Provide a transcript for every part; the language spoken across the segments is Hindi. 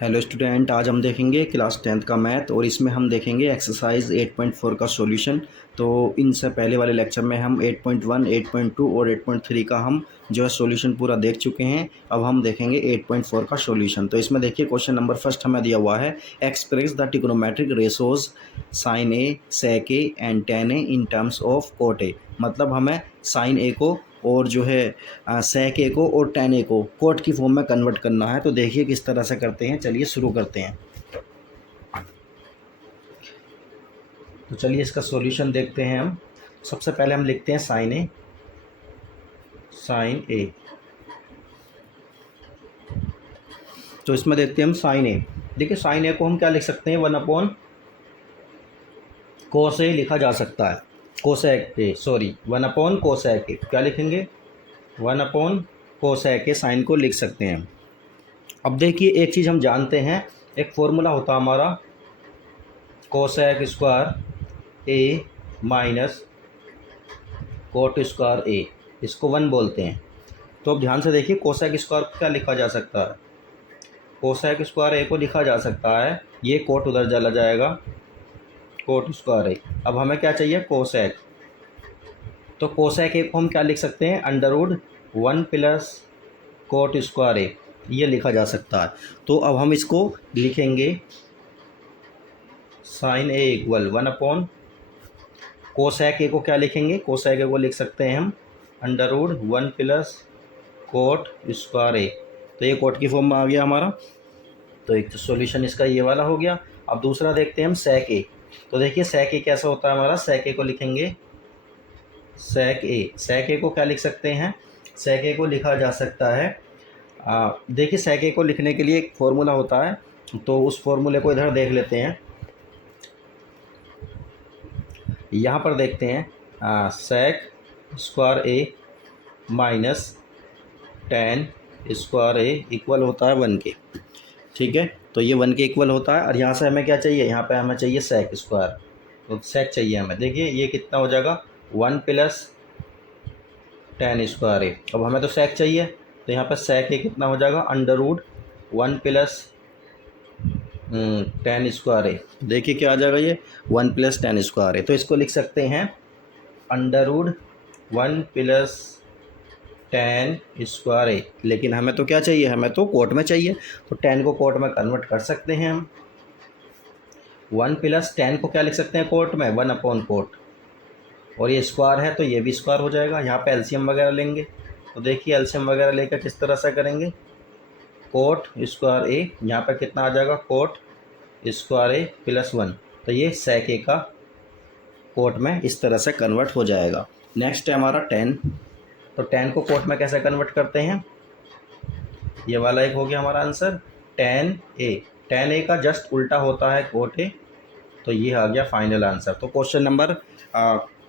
हेलो स्टूडेंट, आज हम देखेंगे क्लास 10th का मैथ और इसमें हम देखेंगे एक्सरसाइज 8.4 का सॉल्यूशन। तो इनसे पहले वाले लेक्चर में हम 8.1, 8.2 और 8.3 का हम जो है सॉल्यूशन पूरा देख चुके हैं। अब हम देखेंगे 8.4 का सॉल्यूशन। तो इसमें देखिए क्वेश्चन नंबर फर्स्ट हमें दिया हुआ है, express the trigonometric ratios sine A, sec A and tan A in terms of cot A. मतलब हमें साइन ए को और जो है सेक ए को और टेन ए को कोट की फॉर्म में कन्वर्ट करना है। तो देखिए किस तरह से करते हैं, चलिए शुरू करते हैं। तो चलिए इसका सॉल्यूशन देखते हैं हम। सबसे पहले हम लिखते हैं साइन ए, साइन ए। तो इसमें देखते हैं हम साइन ए। देखिए साइन ए को हम क्या लिख सकते हैं, 1/कोस ए लिखा जा सकता है। कोसेक ए, सॉरी 1/कोसेक ए क्या लिखेंगे, 1/कोसेक ए साइन को लिख सकते हैं। अब देखिए एक चीज़ हम जानते हैं, एक फॉर्मूला होता है हमारा कोसेक स्क्वायर ए माइनस कोट स्क्वायर ए, इसको 1 बोलते हैं। तो अब ध्यान से देखिए कोसेक स्क्वायर को क्या लिखा जा सकता है, कोसेक स्क्वायर ए को लिखा जा सकता है, ये कोट उधर चला जाएगा, कोट स्क्वायर ए। अब हमें क्या चाहिए, कोसेक। तो कोसेक ए को हम क्या लिख सकते हैं, √1 प्लस कोट स्क्वायर ए, ये लिखा जा सकता है। तो अब हम इसको लिखेंगे sine A equal 1/, cosec A को क्या लिखेंगे, कोसेक ए को लिख सकते हैं हम √1 प्लस कोट स्क्वायर ए। तो ये कोट की फॉर्म में आ गया हमारा। तो एक तो सॉल्यूशन इसका ये वाला हो गया। अब दूसरा देखते हैं हम सेक ए। तो देखिए सेक ए कैसा होता है हमारा, सेक ए को लिखेंगे सेक ए। सेक ए को क्या लिख सकते हैं, सेक ए को लिखा जा सकता है, देखिए सेक ए को लिखने के लिए एक फॉर्मूला होता है, तो उस फॉर्मूले को इधर देख लेते हैं। यहाँ पर देखते हैं सेक स्क्वायर ए माइनस टेन स्क्वायर ए इक्वल होता है 1 के। ठीक है, तो ये 1 के इक्वल होता है। और यहाँ से हमें क्या चाहिए, यहाँ पे हमें चाहिए सेक स्क्वायर, तो सेक चाहिए हमें। देखिए ये कितना हो जाएगा, 1 प्लस टेन स्क्वायर ए। अब हमें तो सेक चाहिए, तो यहाँ पर सेक ए कितना हो जाएगा, √1 प्लस 10 स्क्वायर ए। देखिए क्या आ जाएगा, ये 1 प्लस 10 स्क्वायर ए। तो इसको लिख सकते हैं √1 प्लस 10 स्क्वायर ए। लेकिन हमें तो क्या चाहिए, हमें तो कोट में चाहिए, तो 10 को कोट में कन्वर्ट कर सकते हैं हम। 1 प्लस 10 को क्या लिख सकते हैं कोट में, 1/कोट, और ये स्क्वायर है तो ये भी स्क्वायर हो जाएगा। यहाँ पे एलसीएम वगैरह लेंगे, तो देखिए एलसीएम वगैरह लेकर किस तरह से करेंगे, कोट स्क्वायर ए, यहाँ पर कितना आ जाएगा, कोट स्क्वायर ए प्लस 1। तो ये सेक ए का कोट में इस तरह से कन्वर्ट हो जाएगा। नेक्स्ट है हमारा 10। तो 10 को कोट में कैसे कन्वर्ट करते हैं, ये वाला एक हो गया हमारा आंसर, 10 ए। 10 ए का जस्ट उल्टा होता है कोट ए। तो ये आ गया फाइनल आंसर। तो क्वेश्चन नंबर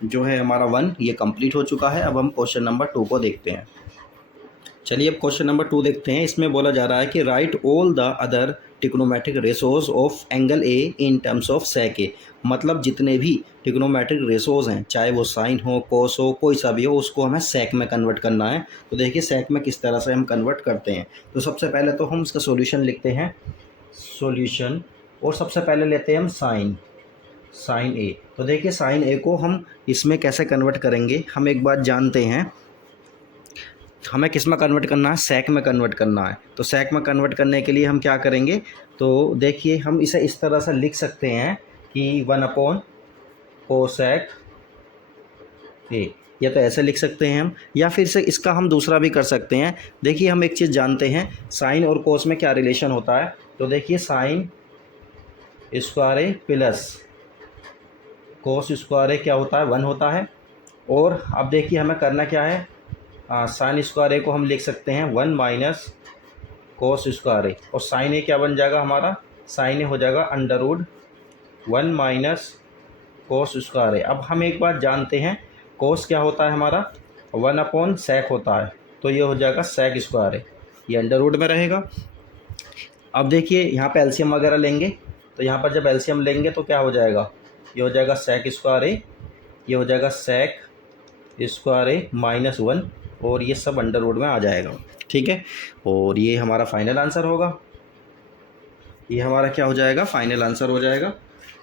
जो है हमारा 1 ये कंप्लीट हो चुका है। अब हम क्वेश्चन नंबर 2 को देखते हैं। चलिए अब क्वेश्चन नंबर 2 देखते हैं। इसमें बोला जा रहा है कि write all the other trigonometric ratios of angle A in terms of sec A. मतलब जितने भी ट्रिग्नोमेट्रिक रेशोज हैं, चाहे वो साइन हो, कोस हो, कोई सा भी हो, उसको हमें सेक में कन्वर्ट करना है। तो देखिए सेक में किस तरह से हम कन्वर्ट करते हैं। तो सबसे पहले तो हम इसका सॉल्यूशन लिखते हैं, सॉल्यूशन, और सबसे पहले लेते हैं हम साइन ए। तो देखिए साइन ए को हम इसमें कैसे कन्वर्ट करेंगे, हम एक बात जानते हैं, हमें किस में कन्वर्ट करना है, सेक में कन्वर्ट करना है। तो सेक में कन्वर्ट करने के लिए हम क्या करेंगे, तो देखिए हम इसे इस तरह से लिख सकते हैं कि 1/कोसेक ए, या तो ऐसे लिख सकते हैं हम, या फिर से इसका हम दूसरा भी कर सकते हैं। देखिए हम एक चीज़ जानते हैं, साइन और कोस में क्या रिलेशन होता है। तो देखिए sign square A plus cos square ए क्या होता है, 1 होता है। और अब देखिए हमें करना क्या है, साइन स्क्वायर ए को हम लिख सकते हैं 1 माइनस कोस स्क्वायर ए, और साइन ए क्या बन जाएगा हमारा, साइन ए हो जाएगा √1 माइनस कोस स्क्वायर ए। अब हम एक बात जानते हैं, कोस क्या होता है हमारा, 1/सेक होता है, तो ये हो जाएगा सेक स्क्वायर ए, ये अंडर रूट में रहेगा। अब देखिए यहाँ पे एलसीएम वगैरह लेंगे, तो यहाँ पर जब एलसीएम लेंगे तो क्या हो जाएगा, ये हो जाएगा सेक स्क्वायर ए, ये हो जाएगा सेक स्क्वायर ए -1, और ये सब अंडर रूट में आ जाएगा। ठीक है, और ये हमारा फाइनल आंसर होगा। ये हमारा क्या हो जाएगा, फाइनल आंसर हो जाएगा।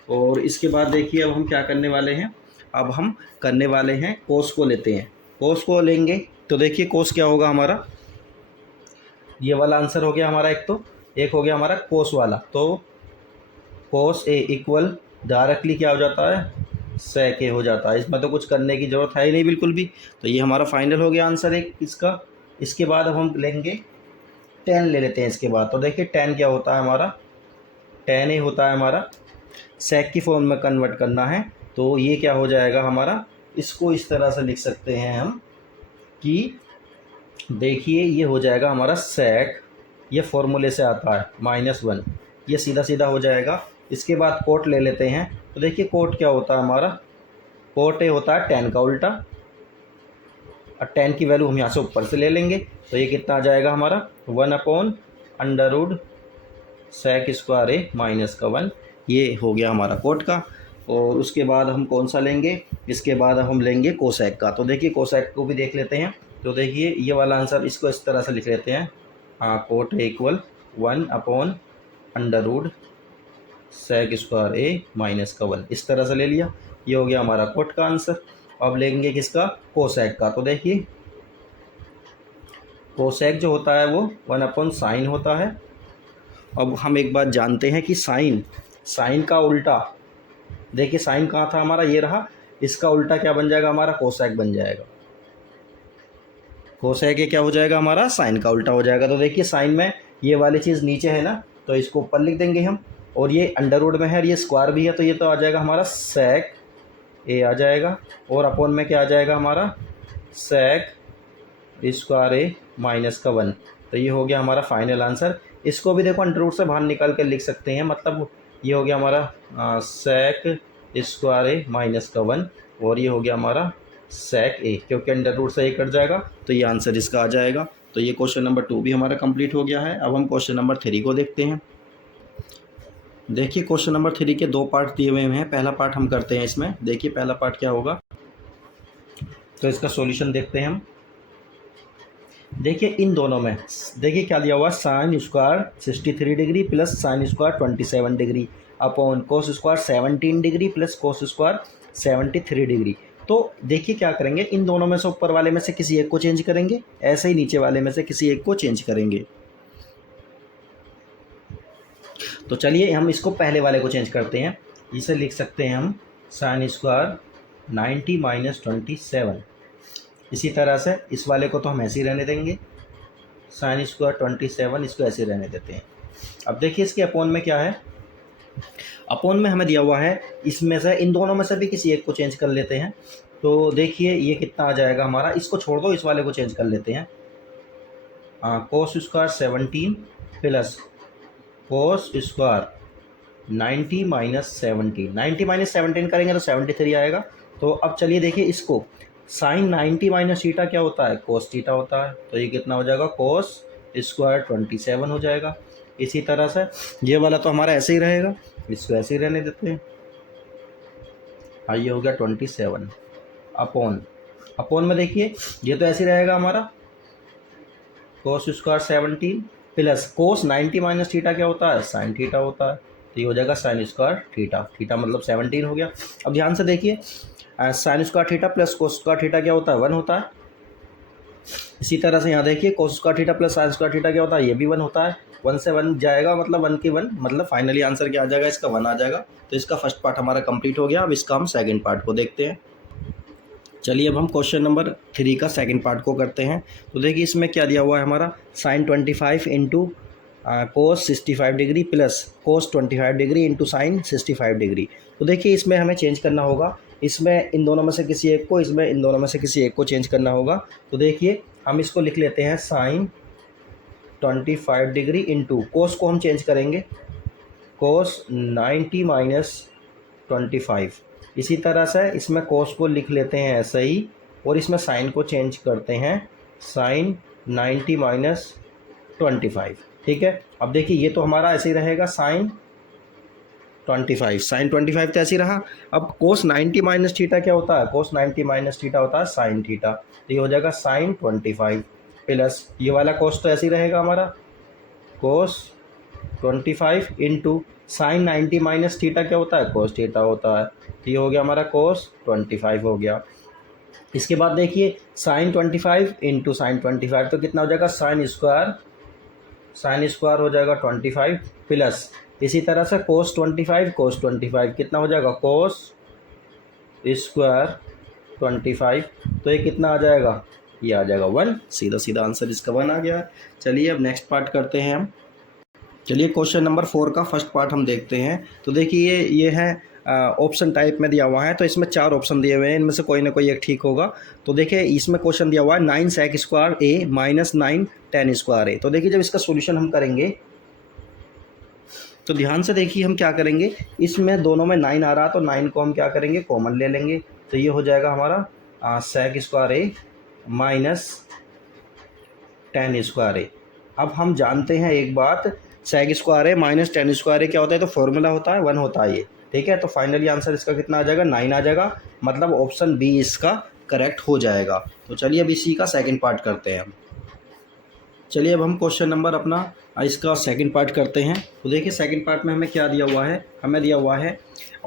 और इसके बाद देखिए अब हम क्या करने वाले हैं, अब हम करने वाले हैं कोस को लेते हैं। कोस को लेंगे तो देखिए कोस क्या होगा हमारा, ये वाला आंसर हो गया हमारा एक, तो एक हो गया हमारा कोस वाला। तो कोस ए इक्वल डायरेक्टली क्या हो जाता है, सेक ए हो जाता है। इसमें तो कुछ करने की ज़रूरत है ही नहीं बिल्कुल भी। तो ये हमारा फाइनल हो गया आंसर एक इसका। इसके बाद अब हम लेंगे टेन ले लेते हैं इसके बाद। तो देखिए टेन क्या होता है हमारा, टेन ए होता है हमारा, सेक की फॉर्म में कन्वर्ट करना है। तो ये क्या हो जाएगा हमारा, इसको इस तरह से लिख सकते हैं हम कि देखिए ये हो जाएगा हमारा सेक, ये फॉर्मूले से आता है -1, ये सीधा सीधा हो जाएगा। इसके बाद कोट ले लेते हैं। तो देखिए कोट क्या होता है हमारा, कोट ए होता है टेन का उल्टा, और टेन की वैल्यू हम यहाँ से ऊपर से ले लेंगे। तो ये कितना आ जाएगा हमारा 1/√, सेक स्क्वायर ए -1, ये हो गया हमारा कोट का। और उसके बाद हम कौन सा लेंगे, इसके बाद हम लेंगे कोसेक का। तो देखिए कोसेक को भी देख लेते हैं। तो देखिए ये वाला आंसर, इसको इस तरह से लिख लेते हैं, हाँ, cot A equal 1/√, sec square A -1, इस तरह से ले लिया। ये हो गया हमारा कोट का आंसर। अब लेंगे किसका, कोसेक का। तो देखिए कोसेक जो होता है वो 1/sin होता है। अब हम एक बात जानते हैं कि साइन का उल्टा, देखिए साइन कहाँ था हमारा, ये रहा, इसका उल्टा क्या बन जाएगा हमारा, कोसेक बन जाएगा। कोसेक ये क्या हो जाएगा हमारा, साइन का उल्टा हो जाएगा। तो देखिए साइन में ये वाली चीज़ नीचे है ना, तो इसको ऊपर लिख देंगे हम। और ये अंडर में है और ये स्क्वायर भी है, तो ये तो आ जाएगा हमारा सेक ए आ जाएगा। और अपॉन में क्या आ जाएगा हमारा, सेक स्क्वायर ए -1। तो ये हो गया हमारा फाइनल आंसर। इसको भी देखो अंडर रूट से बाहर निकाल कर लिख सकते हैं, मतलब ये हो गया हमारा सेक स्क्वायर ए -1, और ये हो गया हमारा सेक ए, क्योंकि अंडर रूट से ए कट जाएगा, तो ये आंसर इसका आ जाएगा। तो ये क्वेश्चन नंबर 2 भी हमारा कंप्लीट हो गया है। अब हम क्वेश्चन नंबर 3 को देखते हैं। देखिए क्वेश्चन नंबर 3 के 2 पार्ट दिए हुए हैं। पहला पार्ट हम करते हैं इसमें। देखिए पहला पार्ट क्या होगा, तो इसका सॉल्यूशन देखते हैं हम। देखिए इन दोनों में देखिए क्या दिया हुआ, sine square 63 degree plus sine square 27 degree upon cos square 17 degree plus cos square 73 degree. तो देखिए क्या करेंगे, इन दोनों में से ऊपर वाले में से किसी एक को चेंज करेंगे, ऐसे ही नीचे वाले में से किसी एक को चेंज करेंगे। तो चलिए हम इसको पहले वाले को चेंज करते हैं। इसे लिख सकते हैं हम साइन स्क्वायर 90 - 27। इसी तरह से इस वाले को तो हम ऐसे ही रहने देंगे, साइन स्क्वायर 27, इसको ऐसे रहने देते हैं। अब देखिए इसके अपोन में क्या है, अपोन में हमें दिया हुआ है, इसमें से इन दोनों में से भी किसी एक को चेंज कर लेते हैं। तो देखिए ये कितना आ जाएगा हमारा, इसको छोड़ दो, इस वाले को चेंज कर लेते हैं। Cos square 17 plus cos square 90 - 17, 90 - 17 करेंगे तो 73 आएगा। तो अब चलिए देखिए इसको, साइन 90 - थीटा क्या होता है, कोस थीटा होता है। तो ये कितना हो जाएगा, कोस स्क्वायर 27 हो जाएगा। इसी तरह से ये वाला तो हमारा ऐसे ही रहेगा, इसको ऐसे ही रहने देते हैं। ये हो गया 27 अपॉन में देखिए ये तो ऐसे ही रहेगा हमारा, cos square 17 plus cos 90 - theta क्या होता है, साइन थीटा होता है। तो ये हो जाएगा साइन स्क्वायर थीटा, थीटा मतलब 17 हो गया। अब ध्यान से देखिए sine square theta plus cos square theta क्या होता है, 1 होता है। इसी तरह से यहाँ देखिए cos square theta plus sine square theta क्या होता है, ये भी 1 होता है। 1 से 1 जाएगा, मतलब 1 की 1, मतलब फाइनली आंसर क्या आ जाएगा, इसका 1 आ जाएगा। तो इसका फर्स्ट पार्ट हमारा कंप्लीट हो गया। अब इसका हम सेकंड पार्ट को देखते हैं। चलिए अब हम क्वेश्चन नंबर 3 का सेकंड पार्ट को करते हैं। तो देखिए इसमें क्या दिया हुआ है हमारा, sine 25 into cos 65 degree plus cos 25 degree into sine 65 degree. तो देखिए इसमें हमें चेंज करना होगा, इसमें इन दोनों में से किसी एक को, इसमें इन दोनों में से किसी एक को चेंज करना होगा। तो देखिए हम इसको लिख लेते हैं साइन 25 डिग्री इंटू कोस को हम चेंज करेंगे, कोस 90 - 25। इसी तरह से इसमें कोस को लिख लेते हैं ऐसे ही, और इसमें साइन को चेंज करते हैं, साइन 90 - 25। ठीक है, अब देखिए ये तो हमारा ऐसे ही रहेगा, साइन 25 तो ऐसे ही रहा। अब कोस 90 - थीटा क्या होता है, कोस 90 - थीटा होता है साइन थीटा। तो ये हो जाएगा साइन 25 प्लस ये वाला कोस तो ऐसे ही रहेगा हमारा, कोस 25 इंटू साइन 90 माइनस थीटा क्या होता है, कोस थीटा होता है। तो ये हो गया हमारा कोस 25 हो गया। इसके बाद देखिए साइन 25 इंटू साइन 25 तो कितना हो जाएगा, साइन स्क्वायर हो जाएगा 25 प्लस इसी तरह से कोस 25 कितना हो जाएगा, कोस स्क्वायर 25। तो ये कितना आ जाएगा, ये आ जाएगा 1। सीधा सीधा आंसर इसका 1 आ गया। चलिए अब नेक्स्ट पार्ट करते हैं हम। चलिए क्वेश्चन नंबर 4 का फर्स्ट पार्ट हम देखते हैं। तो देखिए ये है ऑप्शन टाइप में दिया हुआ है, तो इसमें 4 ऑप्शन दिए हुए हैं, इनमें से कोई ना कोई एक ठीक होगा। तो देखिए इसमें क्वेश्चन दिया हुआ है 9 sec स्क्वायर ए माइनस 9 tan स्क्वायर ए। तो देखिए जब इसका सोल्यूशन हम करेंगे तो ध्यान से देखिए हम क्या करेंगे, इसमें दोनों में 9 आ रहा तो 9 को हम क्या करेंगे, कॉमन ले लेंगे। तो ये हो जाएगा हमारा sec स्क्वायर ए माइनस tan स्क्वायर ए। अब हम जानते हैं एक बात, sec स्क्वायर ए माइनस tan स्क्वायर ए क्या होता है, तो फॉर्मूला होता है 1 होता है ये, ठीक है। तो फाइनली आंसर इसका कितना आ जाएगा, 9 आ जाएगा, मतलब ऑप्शन बी इसका करेक्ट हो जाएगा। तो चलिए अब इसी का सेकंड पार्ट करते हैं हम। चलिए अब हम क्वेश्चन नंबर अपना इसका सेकंड पार्ट करते हैं। तो देखिए सेकंड पार्ट में हमें क्या दिया हुआ है, हमें दिया हुआ है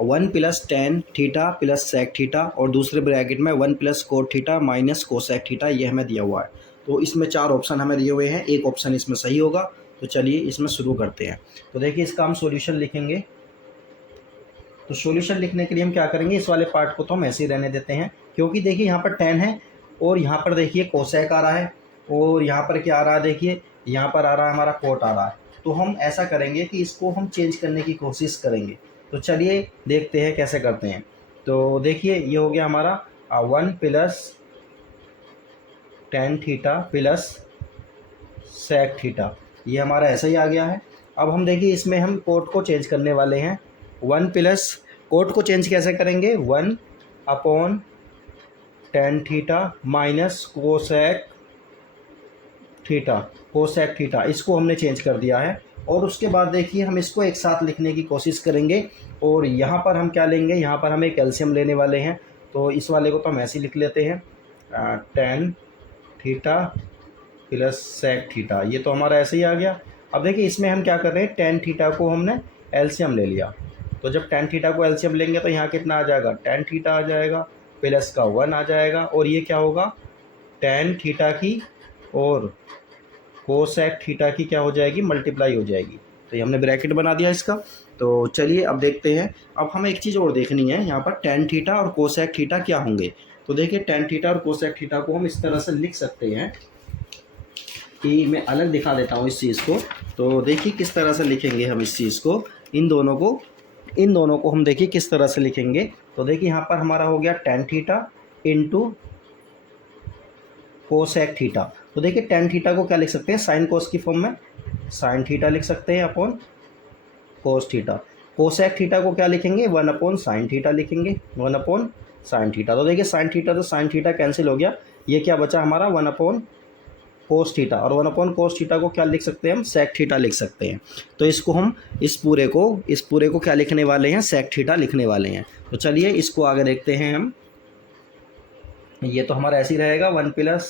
1 plus tan theta plus sec theta और दूसरे ब्रैकेट में 1 plus cot theta minus cosec theta, ये हमें दिया हुआ है। तो इसमें 4 ऑप्शन हमें दिए हुए हैं, एक ऑप्शन इसमें सही होगा। तो चलिए इसमें शुरू करते हैं। तो देखिए इसका हम सॉल्यूशन लिखेंगे। तो सॉल्यूशन लिखने के लिए हम क्या करेंगे, इस वाले पार्ट को तो हम ऐसे ही रहने देते हैं, क्योंकि देखिए यहाँ पर tan है और यहाँ पर देखिए कोसेक आ रहा है और यहाँ पर क्या आ रहा है, देखिए यहाँ पर आ रहा है हमारा कोट आ रहा है। तो हम ऐसा करेंगे कि इसको हम चेंज करने की कोशिश करेंगे। तो चलिए देखते हैं कैसे करते हैं। तो देखिए ये हो गया हमारा 1 plus tan theta plus sec theta, ये हमारा ऐसा ही आ गया है। अब हम देखिए इसमें हम कोट को चेंज करने वाले हैं। 1 प्लस कोट को चेंज कैसे करेंगे, 1 upon tan theta minus cosec theta, इसको हमने चेंज कर दिया है। और उसके बाद देखिए हम इसको एक साथ लिखने की कोशिश करेंगे और यहाँ पर हम क्या लेंगे, यहाँ पर हम एक कैल्शियम लेने वाले हैं। तो इस वाले को तो हम ऐसे ही लिख लेते हैं tan theta plus sec theta, ये तो हमारा ऐसे ही आ गया। अब देखिए इसमें हम क्या कर रहे हैं, tan थीटा को हमने एलसीएम ले लिया। तो जब tan थीटा को एलसीएम लेंगे तो यहाँ कितना आ जाएगा, tan थीटा आ जाएगा प्लस का 1 आ जाएगा और ये क्या होगा, tan थीटा की और कोसेक थीटा की क्या हो जाएगी, मल्टीप्लाई हो जाएगी। तो ये हमने ब्रैकेट बना दिया इसका। तो चलिए अब देखते हैं। अब हमें एक चीज़ और देखनी है, यहाँ पर tan थीटा और कोसेक थीटा क्या होंगे। तो देखिए tan थीटा और कोसेक थीटा को हम इस तरह से लिख सकते हैं कि मैं अलग दिखा देता हूँ इस चीज़ को। तो देखिए किस तरह से लिखेंगे हम इस चीज़ को, इन दोनों को हम देखिए किस तरह से लिखेंगे। तो देखिए यहाँ पर हमारा हो गया tan theta into cosec theta. तो देखिए tan थीटा को क्या लिख सकते हैं, साइन कोस की फॉर्म में साइन थीटा लिख सकते हैं upon cos theta. Cosec theta को क्या लिखेंगे, 1 अपॉन साइन थीटा लिखेंगे, 1 अपॉन साइन थीटा। तो देखिए साइन थीटा तो साइन थीटा कैंसिल हो गया, ये क्या बचा हमारा 1 अपॉन कोस थीटा, और 1 अपॉन कोस थीटा को क्या लिख सकते हैं हम, सेक थीटा लिख सकते हैं। तो इसको हम इस पूरे को क्या लिखने वाले हैं, सेक थीटा लिखने वाले हैं। तो चलिए इसको आगे देखते हैं हम। ये तो हमारा ऐसे ही रहेगा 1 plus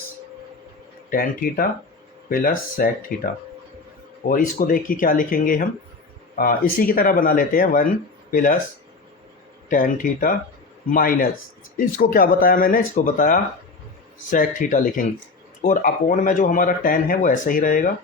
tan theta plus sec theta, और इसको देखिए क्या लिखेंगे हम, इसी की तरह बना लेते हैं 1 प्लस tan थीटा माइनस, इसको क्या बताया मैंने, इसको बताया सेक थीटा लिखेंगे। और अपोन में जो हमारा tan है वो ऐसा ही रहेगा,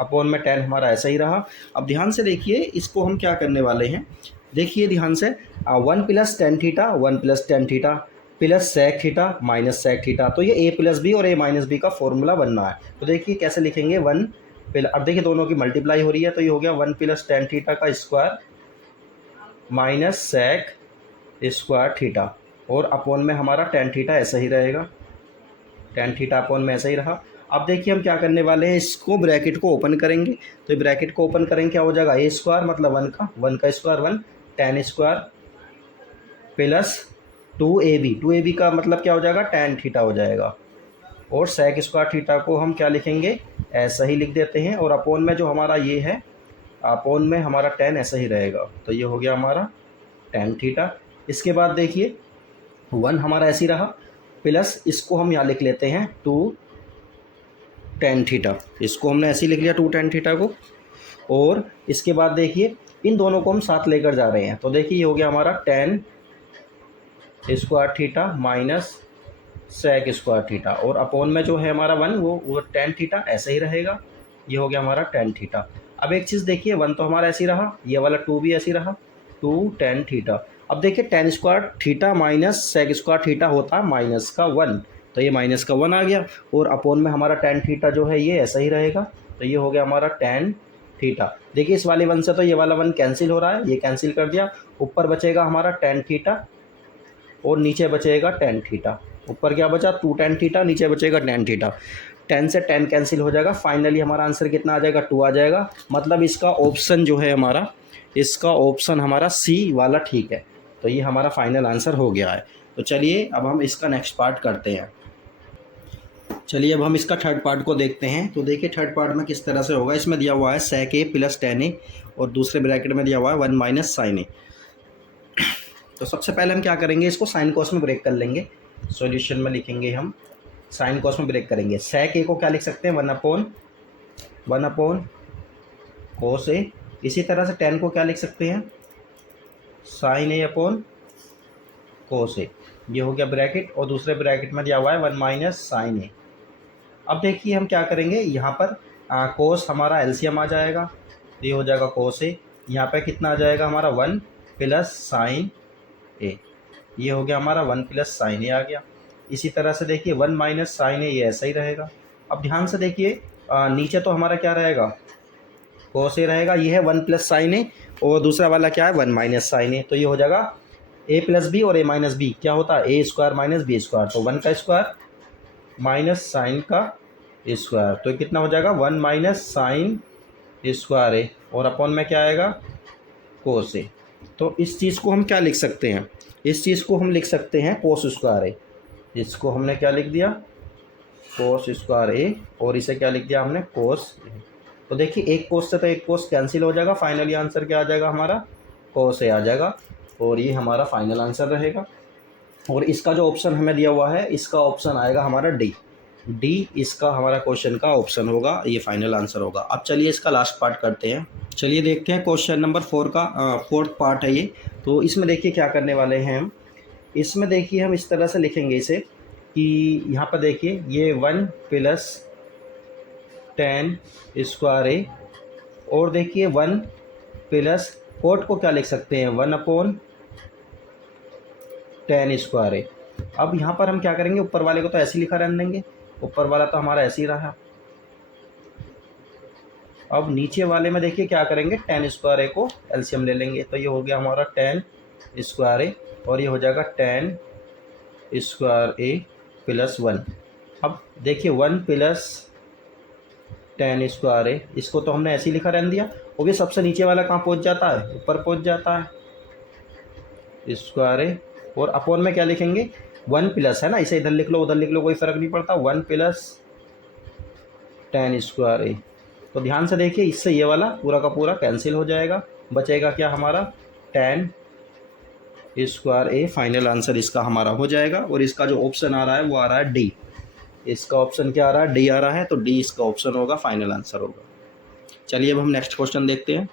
अपोन में tan हमारा ऐसा ही रहा। अब ध्यान से देखिए इसको हम क्या करने वाले हैं, देखिए ध्यान से 1 plus tan theta 1 plus tan theta plus sec theta minus sec theta. तो ये a प्लस बी और a माइनस बी का फॉर्मूला बनना है। तो देखिए कैसे लिखेंगे, 1 प्लस, अब देखिए दोनों की मल्टीप्लाई हो रही है, तो ये हो गया 1 प्लस tan थीटा का square minus sec square theta, और अपोन में हमारा tan थीटा ऐसा ही रहेगा, tan थीटा अपोन में ऐसा ही रहा। अब देखिए हम क्या करने वाले हैं, इसको ब्रैकेट को ओपन करेंगे। तो ब्रैकेट को ओपन करेंगे क्या हो जाएगा, a स्क्वायर मतलब 1 का square 1 tan square plus 2ab का मतलब क्या हो जाएगा, tan थीटा हो जाएगा, और सेक स्क्वायर थीटा को हम क्या लिखेंगे, ऐसा ही लिख देते हैं, और अपोन में जो हमारा ये है, अपोन में हमारा tan ऐसा ही रहेगा। तो ये हो गया हमारा tan थीटा। इसके बाद देखिए 1 हमारा ऐसे ही रहा, प्लस इसको हम यहाँ लिख लेते हैं 2 tan थीटा, इसको हमने ऐसे ही लिख लिया 2 tan थीटा को, और इसके बाद देखिए इन दोनों को हम साथ लेकर जा रहे हैं, तो देखिए ये हो गया हमारा tan square theta minus sec square theta, और अपोन में जो है हमारा वन वो टेन थीटा ऐसे ही रहेगा। ये हो गया हमारा टेन थीटा। अब एक चीज़ देखिए, वन तो हमारा ऐसे ही रहा, ये वाला टू भी ऐसे ही रहा, टू टेन थीटा। अब देखिए tan square theta minus sec square theta होता है माइनस का वन, तो ये माइनस का वन आ गया, और अपोन में हमारा टेन थीटा जो है ये ऐसा ही रहेगा, तो ये हो गया हमारा टेन थीटा। देखिए इस वाले वन से तो ये वाला वन कैंसिल हो रहा है, ये कैंसिल कर दिया, ऊपर बचेगा हमारा टेन थीटा और नीचे बचेगा टेन थीटा। ऊपर क्या बचा, टू टेन थीटा, नीचे बचेगा टेन थीटा। टेन से टेन कैंसिल हो जाएगा, फाइनली हमारा आंसर कितना आ जाएगा, टू आ जाएगा। मतलब इसका ऑप्शन जो है हमारा, इसका ऑप्शन हमारा सी वाला ठीक है। तो ये हमारा फाइनल आंसर हो गया है। तो चलिए अब हम इसका नेक्स्ट पार्ट करते हैं। चलिए अब हम इसका थर्ड पार्ट को देखते हैं। तो देखिए थर्ड पार्ट में किस तरह से होगा। इसमें दिया हुआ है सेक ए प्लस टेन ए, और दूसरे ब्रैकेट में दिया हुआ है वन माइनस साइन ए। तो सबसे पहले हम क्या करेंगे, इसको साइन कॉस में ब्रेक कर लेंगे। सॉल्यूशन में लिखेंगे हम साइन कॉस में ब्रेक करेंगे। सेक ए को क्या लिख सकते हैं, वन अपॉन कोस ए। इसी तरह से टेन को क्या लिख सकते हैं, साइन ए अपॉन कोस ए। ये हो गया ब्रैकेट, और दूसरे ब्रैकेट में दिया हुआ है वन माइनस साइन ए। अब देखिए हम क्या करेंगे, यहाँ पर कोस हमारा एलसीएम आ जाएगा, ये हो जाएगा कोस ए। यहाँ पे कितना आ जाएगा हमारा वन प्लस साइन ए, ये हो गया हमारा वन प्लस साइन ए आ गया। इसी तरह से देखिए वन माइनस साइन ए, ये ऐसा ही रहेगा। अब ध्यान से देखिए नीचे तो हमारा क्या रहेगा, कोस ए रहेगा, ये है वन प्लस साइन ए, और दूसरा वाला क्या है, वन माइनस साइन ए। तो ये हो जाएगा ए प्लस बी, और ए माइनस बी क्या होता है, A square minus B square. तो वन का स्क्वायर माइनस साइन का स्क्वायर, तो कितना हो जाएगा, one minus sign square A, और अपॉन में क्या आएगा, कोस ए। तो इस चीज़ को हम क्या लिख सकते हैं, इस चीज़ को हम लिख सकते हैं कोस स्क्वायर ए। इसको हमने क्या लिख दिया, कोस स्क्वायर ए, और इसे क्या लिख दिया हमने, कोस ए। तो देखिए एक कोस से तो एक कोस कैंसिल हो जाएगा, फाइनली आंसर क्या आ जाएगा हमारा, कोस ए आ जाएगा, और ये हमारा फाइनल आंसर रहेगा। और इसका जो ऑप्शन हमें दिया हुआ है, इसका ऑप्शन आएगा हमारा डी। डी इसका हमारा क्वेश्चन का ऑप्शन होगा, ये फाइनल आंसर होगा। अब चलिए इसका लास्ट पार्ट करते हैं। चलिए देखते हैं क्वेश्चन नंबर 4 का फोर्थ पार्ट है ये। तो इसमें देखिए क्या करने वाले हैं हम, इसमें देखिए हम इस तरह से लिखेंगे इसे कि यहाँ पर देखिए ये one plus ten square A, और देखिए वन प्लस कोट को क्या लिख सकते हैं, वन अपॉन टेन स्क्वायर ए। अब यहाँ पर हम क्या करेंगे, ऊपर वाले को तो ऐसे लिखा रहने देंगे, ऊपर वाला तो हमारा ऐसे ही रहा। अब नीचे वाले में देखिए क्या करेंगे, टेन स्क्वायर ए को एलसीएम ले लेंगे, तो ये हो गया हमारा टेन स्क्वायर ए, और ये हो जाएगा ten square A plus one. अब देखिए वन प्लस टेन स्क्वायर ए, इसको तो हमने ऐसे ही लिखा रहने दिया, वो भी सबसे नीचे वाला कहाँ पहुँच जाता है, ऊपर पहुँच जाता है स्क्वायर ए, और अपॉन में क्या लिखेंगे, वन प्लस है ना, इसे इधर लिख लो उधर लिख लो कोई फ़र्क नहीं पड़ता, वन प्लस टेन स्क्वायर ए। तो ध्यान से देखिए इससे ये वाला पूरा का पूरा कैंसिल हो जाएगा, बचेगा क्या हमारा, टेन स्क्वायर ए। फाइनल आंसर इसका हमारा हो जाएगा। और इसका जो ऑप्शन आ रहा है वो आ रहा है डी। इसका ऑप्शन क्या आ रहा है, डी आ रहा है, तो डी इसका ऑप्शन होगा, फाइनल आंसर होगा। चलिए अब हम नेक्स्ट क्वेश्चन देखते हैं।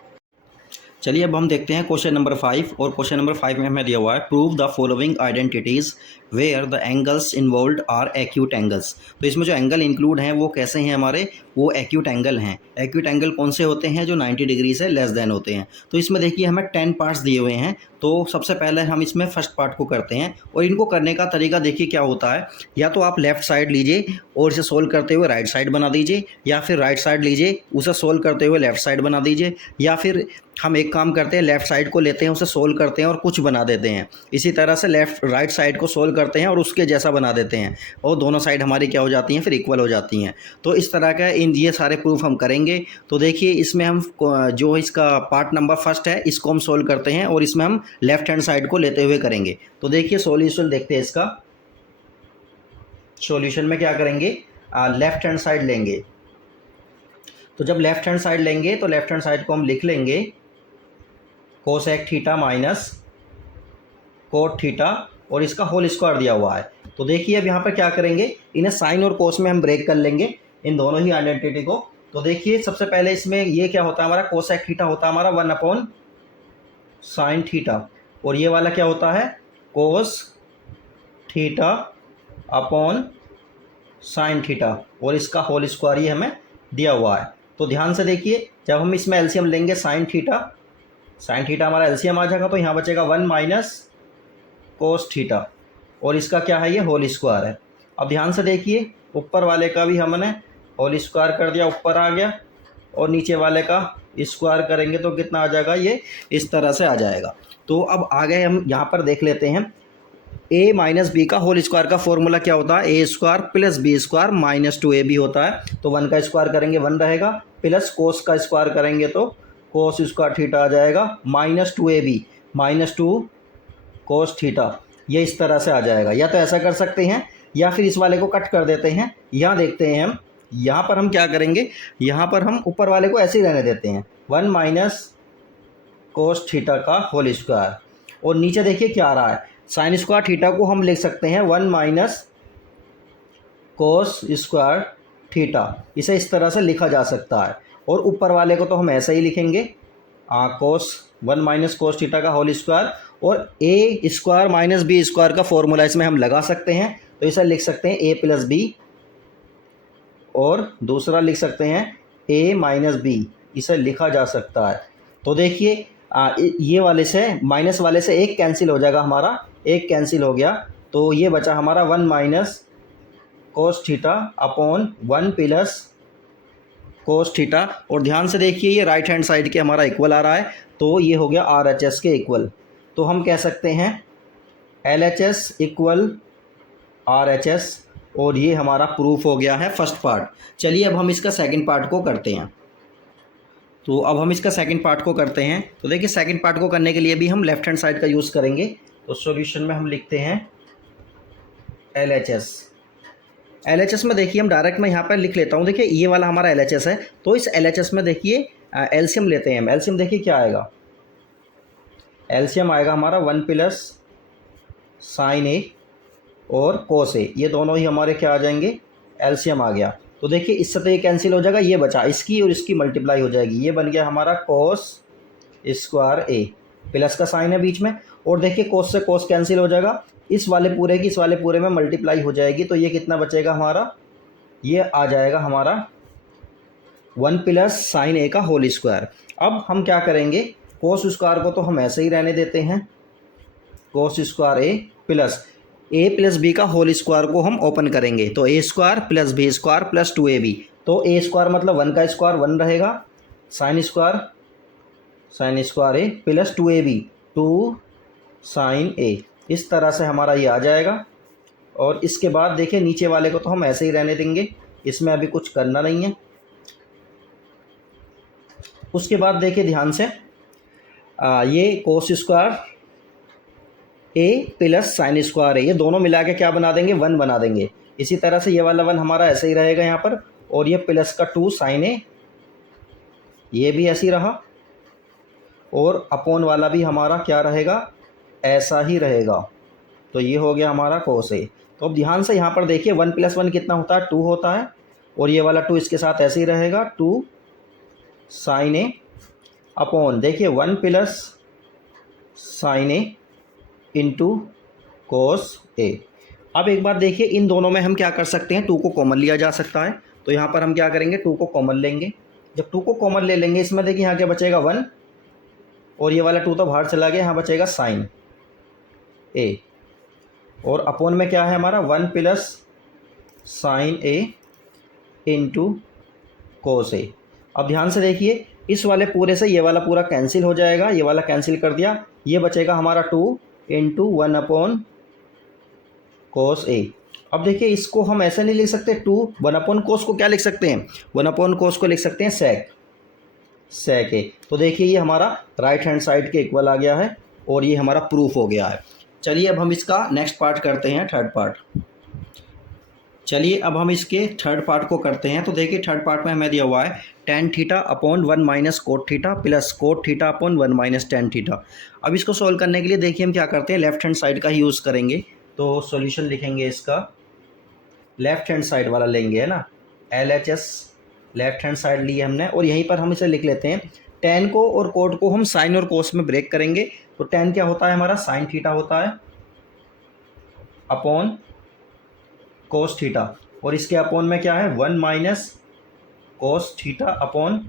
चलिए अब हम देखते हैं क्वेश्चन नंबर 5, और क्वेश्चन नंबर 5 में हमें दिया हुआ है prove the following identities where the angles involved are acute angles. तो इसमें जो एंगल इंक्लूड हैं वो कैसे हैं हमारे, वो एक्यूट एंगल हैं। एक्यूट एंगल कौन से होते हैं, जो 90 डिग्री से लेस देन होते हैं। तो इसमें देखिए हमें 10 पार्ट्स दिए हुए हैं, तो सबसे पहले हम इसमें फर्स्ट पार्ट को करते हैं। और इनको करने का तरीका देखिए क्या होता है, या तो आप लेफ़्ट साइड लीजिए और इसे सोल्व करते हुए राइट साइड बना दीजिए, या फिर राइट साइड लीजिए उसे सोल्व करते हुए लेफ़्ट साइड बना दीजिए, या फिर हम एक काम करते हैं लेफ़्ट साइड को लेते हैं उसे सोल्व करते हैं और कुछ बना देते हैं। इसी तरह से राइट साइड को सोल्व करते हैं और उसके जैसा बना देते हैं, और दोनों साइड हमारी क्या हो जाती हैं, फिर इक्वल हो जाती हैं। तो इस तरह का ये सारे प्रूफ हम करेंगे। तो देखिए इसमें हम जो इसका पार्ट नंबर फर्स्ट है इसको हम सोल्व करते हैं, और इसमें हम लेफ़्ट हैंड साइड को लेते हुए करेंगे। तो देखिए सॉल्यूशन देखते हैं इसका। सॉल्यूशन में क्या करेंगे, लेफ़्ट हैंड साइड लेंगे। तो जब लेफ़्ट हैंड साइड लेंगे तो लेफ़्ट हैंड साइड को हम लिख लेंगे cosec theta minus cot theta, और इसका होल स्क्वायर दिया हुआ है। तो देखिए अब यहाँ पर क्या करेंगे, इन्हें साइन और कोस में हम ब्रेक कर लेंगे, इन दोनों ही आइडेंटिटी को। तो देखिए सबसे पहले इसमें ये क्या होता है हमारा, कोसेक थीटा होता है हमारा 1/sin थीटा, और ये वाला क्या होता है, cos theta upon sine theta, और इसका होल स्क्वायर ये हमें दिया हुआ है। तो ध्यान से देखिए, जब हम इसमें एलसीएम लेंगे साइन थीटा हमारा एलसीएम आ जाएगा, तो यहाँ बचेगा 1 माइनस कोस थीटा, और इसका क्या है, ये होल स्क्वायर है। अब ध्यान से देखिए, ऊपर वाले का भी हमने होल स्क्वायर कर दिया, ऊपर आ गया, और नीचे वाले का स्क्वायर करेंगे तो कितना आ जाएगा, ये इस तरह से आ जाएगा। तो अब आगे हम यहाँ पर देख लेते हैं, a माइनस बी का होल स्क्वायर का फॉर्मूला क्या होता है, A square plus B square minus 2ab होता है। तो 1 का स्क्वायर करेंगे 1 रहेगा, प्लस कोस का स्क्वायर करेंगे तो कोस स्क्वायर थीटा आ जाएगा, माइनस 2ab माइनस 2 कोस थीटा, ये इस तरह से आ जाएगा। या तो ऐसा कर सकते हैं, या फिर इस वाले को कट कर देते हैं। यहाँ देखते हैं हम, यहाँ पर हम क्या करेंगे, यहाँ पर हम ऊपर वाले को ऐसे ही रहने देते हैं, 1 माइनस कोस थीटा का होल स्क्वायर, और नीचे देखिए क्या आ रहा है, साइन स्क्वायर थीटा को हम लिख सकते हैं 1 माइनस कोस स्क्वायर थीटा, इसे इस तरह से लिखा जा सकता है। और ऊपर वाले को तो हम ऐसे ही लिखेंगे, कोस 1 माइनस कोस थीटा का होल स्क्वायर, और ए स्क्वायर माइनस बी स्क्वायर का फॉर्मूला इसमें हम लगा सकते हैं। तो इसे लिख सकते हैं a प्लस बी, और दूसरा लिख सकते हैं a माइनस बी, इसे लिखा जा सकता है। तो देखिए ये वाले से माइनस वाले से एक कैंसिल हो जाएगा हमारा, एक कैंसिल हो गया, तो ये बचा हमारा 1 minus cos theta upon 1 plus cos theta. और ध्यान से देखिए, ये राइट हैंड साइड के हमारा इक्वल आ रहा है, तो ये हो गया RHS के इक्वल। तो हम कह सकते हैं LHS इक्वल RHS, और ये हमारा प्रूफ हो गया है फर्स्ट पार्ट। चलिए अब हम इसका सेकंड पार्ट को करते हैं। तो अब हम इसका सेकंड पार्ट को करते हैं। तो देखिए सेकंड पार्ट को करने के लिए भी हम लेफ्ट हैंड साइड का यूज़ करेंगे। तो सॉल्यूशन में हम लिखते हैं LHS में देखिए हम डायरेक्ट मैं यहाँ पर लिख लेता हूँ। देखिए ये वाला हमारा LHS है, तो इस LHS में देखिए एलसीएम लेते हैं हम। एलसीएम देखिए क्या आएगा, एलसीएम आएगा हमारा 1 प्लस साइन ए और कोस ए, ये दोनों ही हमारे क्या आ जाएंगे, एलसीएम आ गया। तो देखिए इससे तो ये कैंसिल हो जाएगा, ये बचा, इसकी और इसकी मल्टीप्लाई हो जाएगी, ये बन गया हमारा कोस स्क्वायर ए, प्लस का साइन है बीच में, और देखिए कोस से कोस कैंसिल हो जाएगा, इस वाले पूरे की इस वाले पूरे में मल्टीप्लाई हो जाएगी, तो ये कितना बचेगा हमारा, ये आ जाएगा हमारा 1 प्लस साइन ए का होल स्क्वायर। अब हम क्या करेंगे, कोस स्क्वायर को तो हम ऐसे ही रहने देते हैं, cos square A plus B का होल स्क्वायर को हम ओपन करेंगे, तो A square plus B square plus 2ab, तो ए स्क्वायर मतलब 1 का स्क्वायर 1 रहेगा, sign square A plus 2ab 2 sine ए, इस तरह से हमारा ये आ जाएगा। और इसके बाद देखिए नीचे वाले को तो हम ऐसे ही रहने देंगे, इसमें अभी कुछ करना नहीं है। उसके बाद देखिए ध्यान से ये कोस square A plus sine square है, ये दोनों मिला के क्या बना देंगे, 1 बना देंगे। इसी तरह से ये वाला 1 हमारा ऐसे ही रहेगा यहाँ पर, और ये प्लस का 2 साइन ए, ये भी ऐसे ही रहा, और अपॉन वाला भी हमारा क्या रहेगा, ऐसा ही रहेगा। तो ये हो गया हमारा कोस ए। तो अब ध्यान से यहाँ पर देखिए 1 + 1 कितना होता है, 2 होता है, और ये वाला 2 इसके साथ ऐसे ही रहेगा, 2 साइन ए अपॉन देखिए 1 plus sign A into cos ए। अब एक बार देखिए इन दोनों में हम क्या कर सकते हैं, 2 को कॉमन लिया जा सकता है। तो यहाँ पर हम क्या करेंगे, 2 को कॉमन लेंगे। जब 2 को कॉमन ले लेंगे, इसमें देखिए यहाँ क्या बचेगा 1, और ये वाला 2 तो बाहर चला गया, यहाँ बचेगा साइन ए, और अपॉन में क्या है हमारा 1 plus sign A into cos ए। अब ध्यान से देखिए इस वाले पूरे से ये वाला पूरा कैंसिल हो जाएगा, ये वाला कैंसिल कर दिया, ये बचेगा हमारा 2 इंटू 1 अपॉन कोस ए। अब देखिए इसको हम ऐसे नहीं लिख सकते, 2 1 अपॉन कोस को क्या लिख सकते हैं, 1 अपॉन कोस को लिख सकते हैं सेक ए। तो देखिए ये हमारा राइट हैंड साइड के इक्वल आ गया है, और ये हमारा प्रूफ हो गया है। चलिए अब हम इसका नेक्स्ट पार्ट करते हैं, थर्ड पार्ट। चलिए अब हम इसके थर्ड पार्ट को करते हैं। तो देखिए थर्ड पार्ट में हमें दिया हुआ है tan theta upon 1 minus cot theta plus cot theta upon 1 minus tan theta. अब इसको सॉल्व करने के लिए देखिए हम क्या करते हैं, लेफ्ट हैंड साइड का ही यूज़ करेंगे। तो सॉल्यूशन लिखेंगे इसका, लेफ्ट हैंड साइड वाला लेंगे, है ना, LHS लेफ्ट हैंड साइड ली है हमने, और यहीं पर हम इसे लिख लेते हैं। टेन को और कोट को हम साइन और कोस में ब्रेक करेंगे, तो टेन क्या होता है हमारा, साइन थीटा होता है अपॉन कोस थीटा, और इसके अपॉन में क्या है, 1 minus cos theta upon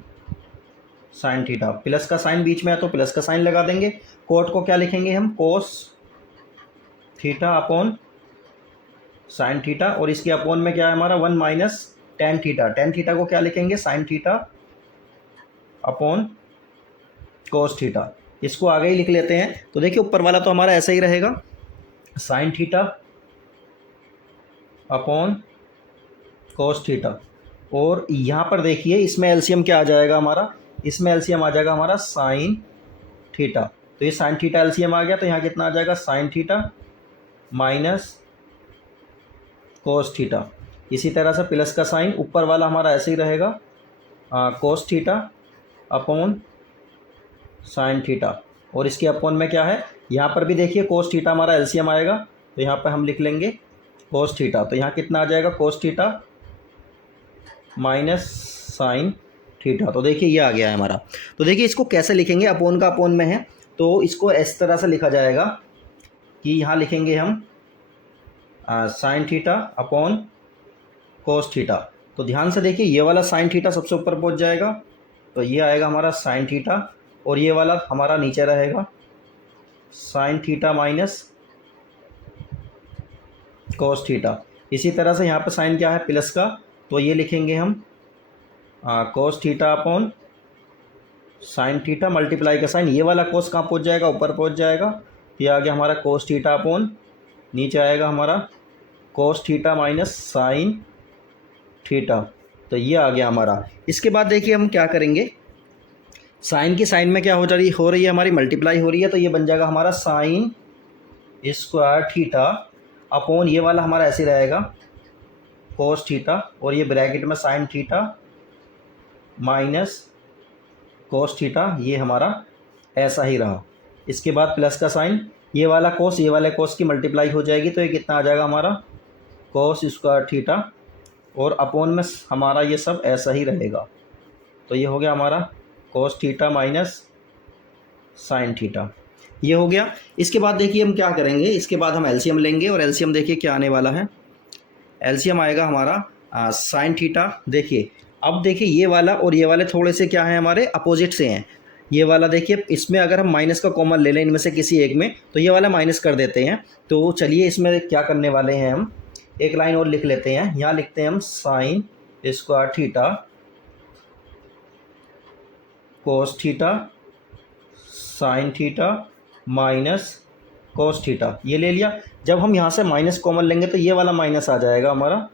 sine theta. Plus का साइन बीच में है तो प्लस का साइन लगा देंगे। कोट को क्या लिखेंगे हम, cos theta upon sine theta, और इसके अपॉन में क्या है हमारा, 1 minus tan theta. Tan theta को क्या लिखेंगे, sine theta upon cos theta. इसको आगे ही लिख लेते हैं। तो देखिए ऊपर वाला तो हमारा ऐसा ही रहेगा, sign theta upon cos theta, और यहाँ पर देखिए इसमें एलसीएम क्या आ जाएगा हमारा, इसमें एलसीएम आ जाएगा हमारा साइन थीटा। तो ये साइन थीटा एलसीएम आ गया, तो यहाँ कितना आ जाएगा, sign theta minus cos theta. इसी तरह से प्लस का साइन ऊपर वाला हमारा ऐसे ही रहेगा, cos theta upon sine theta, और इसके अपॉन में क्या है, यहाँ पर भी देखिए कोस थीटा हमारा एलसीएम आएगा, तो यहाँ पर हम लिख लेंगे कोस थीटा। तो यहाँ कितना आ जाएगा, cos theta minus sine theta. तो देखिए ये आ गया है हमारा। तो देखिए इसको कैसे लिखेंगे, अपोन का अपोन में है, तो इसको इस तरह से लिखा जाएगा कि यहाँ लिखेंगे हम sign theta upon cos theta. तो ध्यान से देखिए ये वाला साइन थीटा सबसे ऊपर पहुँच जाएगा, तो ये आएगा हमारा साइन थीटा, और ये वाला हमारा नीचे रहेगा sign theta minus cos theta. इसी तरह से यहाँ पर साइन क्या है, प्लस का, तो ये लिखेंगे हम cos theta upon sine theta multiply का साइन, ये वाला कोस कहाँ पहुँच जाएगा, ऊपर पहुँच जाएगा। ये आ गया हमारा कोस थीटा अपॉन, नीचे आएगा हमारा cos theta minus sine theta. तो ये आ गया हमारा। इसके बाद देखिए हम क्या करेंगे, साइन की साइन में क्या हो रही है हमारी, मल्टीप्लाई हो रही है, तो ये बन जाएगा हमारा साइन स्क्वायर थीटा अपॉन, ये वाला हमारा ऐसे रहेगा कोस थीटा, और ये ब्रैकेट में sign theta minus cos theta, ये हमारा ऐसा ही रहा। इसके बाद प्लस का साइन, ये वाला कोस ये वाले कोस की मल्टीप्लाई हो जाएगी, तो ये कितना आ जाएगा हमारा, कोस स्क्वायर थीटा, और अपॉन में हमारा ये सब ऐसा ही रहेगा। तो ये हो गया हमारा cos theta minus sine theta, ये हो गया। इसके बाद देखिए हम क्या करेंगे, इसके बाद हम एलसीएम लेंगे, और एलसीएम देखिए क्या आने वाला है, एलसीएम आएगा हमारा साइन थीटा। देखिए अब देखिए ये वाला और ये वाले थोड़े से क्या है हमारे, अपोजिट से हैं। ये वाला देखिए इसमें अगर हम माइनस का कॉमन ले लें इनमें से किसी एक में, तो ये वाला माइनस कर देते हैं। तो चलिए इसमें क्या करने वाले हैं, हम एक लाइन और लिख लेते हैं। यहाँ लिखते हैं हम sine square theta cos theta sine theta minus cos theta, ये ले लिया। जब हम यहाँ से माइनस कॉमन लेंगे तो ये वाला माइनस आ जाएगा हमारा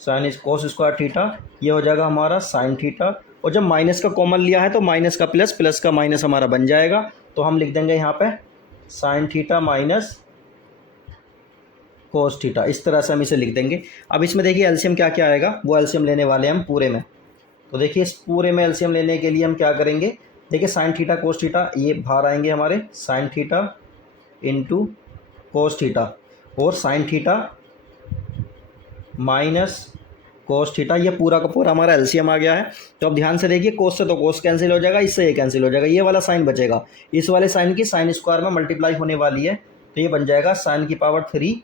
साइन कोस स्क्वायर थीटा, ये हो जाएगा हमारा साइन थीटा, और जब माइनस का कॉमन लिया है तो माइनस का प्लस, प्लस का माइनस हमारा बन जाएगा। तो हम लिख देंगे यहाँ पे sign theta minus cos theta, इस तरह से हम इसे लिख देंगे। अब इसमें देखिए एलसीएम क्या क्या आएगा, वो एलसीएम लेने वाले हैं हम पूरे में। तो देखिए इस पूरे में एलसीएम लेने के लिए हम क्या करेंगे, देखिए साइन थीटा कोस थीटा ये बाहर आएंगे हमारे, sine theta into cos theta, और sine theta minus cos theta, ये पूरा का पूरा हमारा एलसीएम आ गया है। तो अब ध्यान से देखिए, कोस से तो कोस कैंसिल हो जाएगा, इससे ये कैंसिल हो जाएगा, ये वाला साइन बचेगा, इस वाले साइन की साइन स्क्वायर में मल्टीप्लाई होने वाली है, तो ये बन जाएगा साइन की पावर 3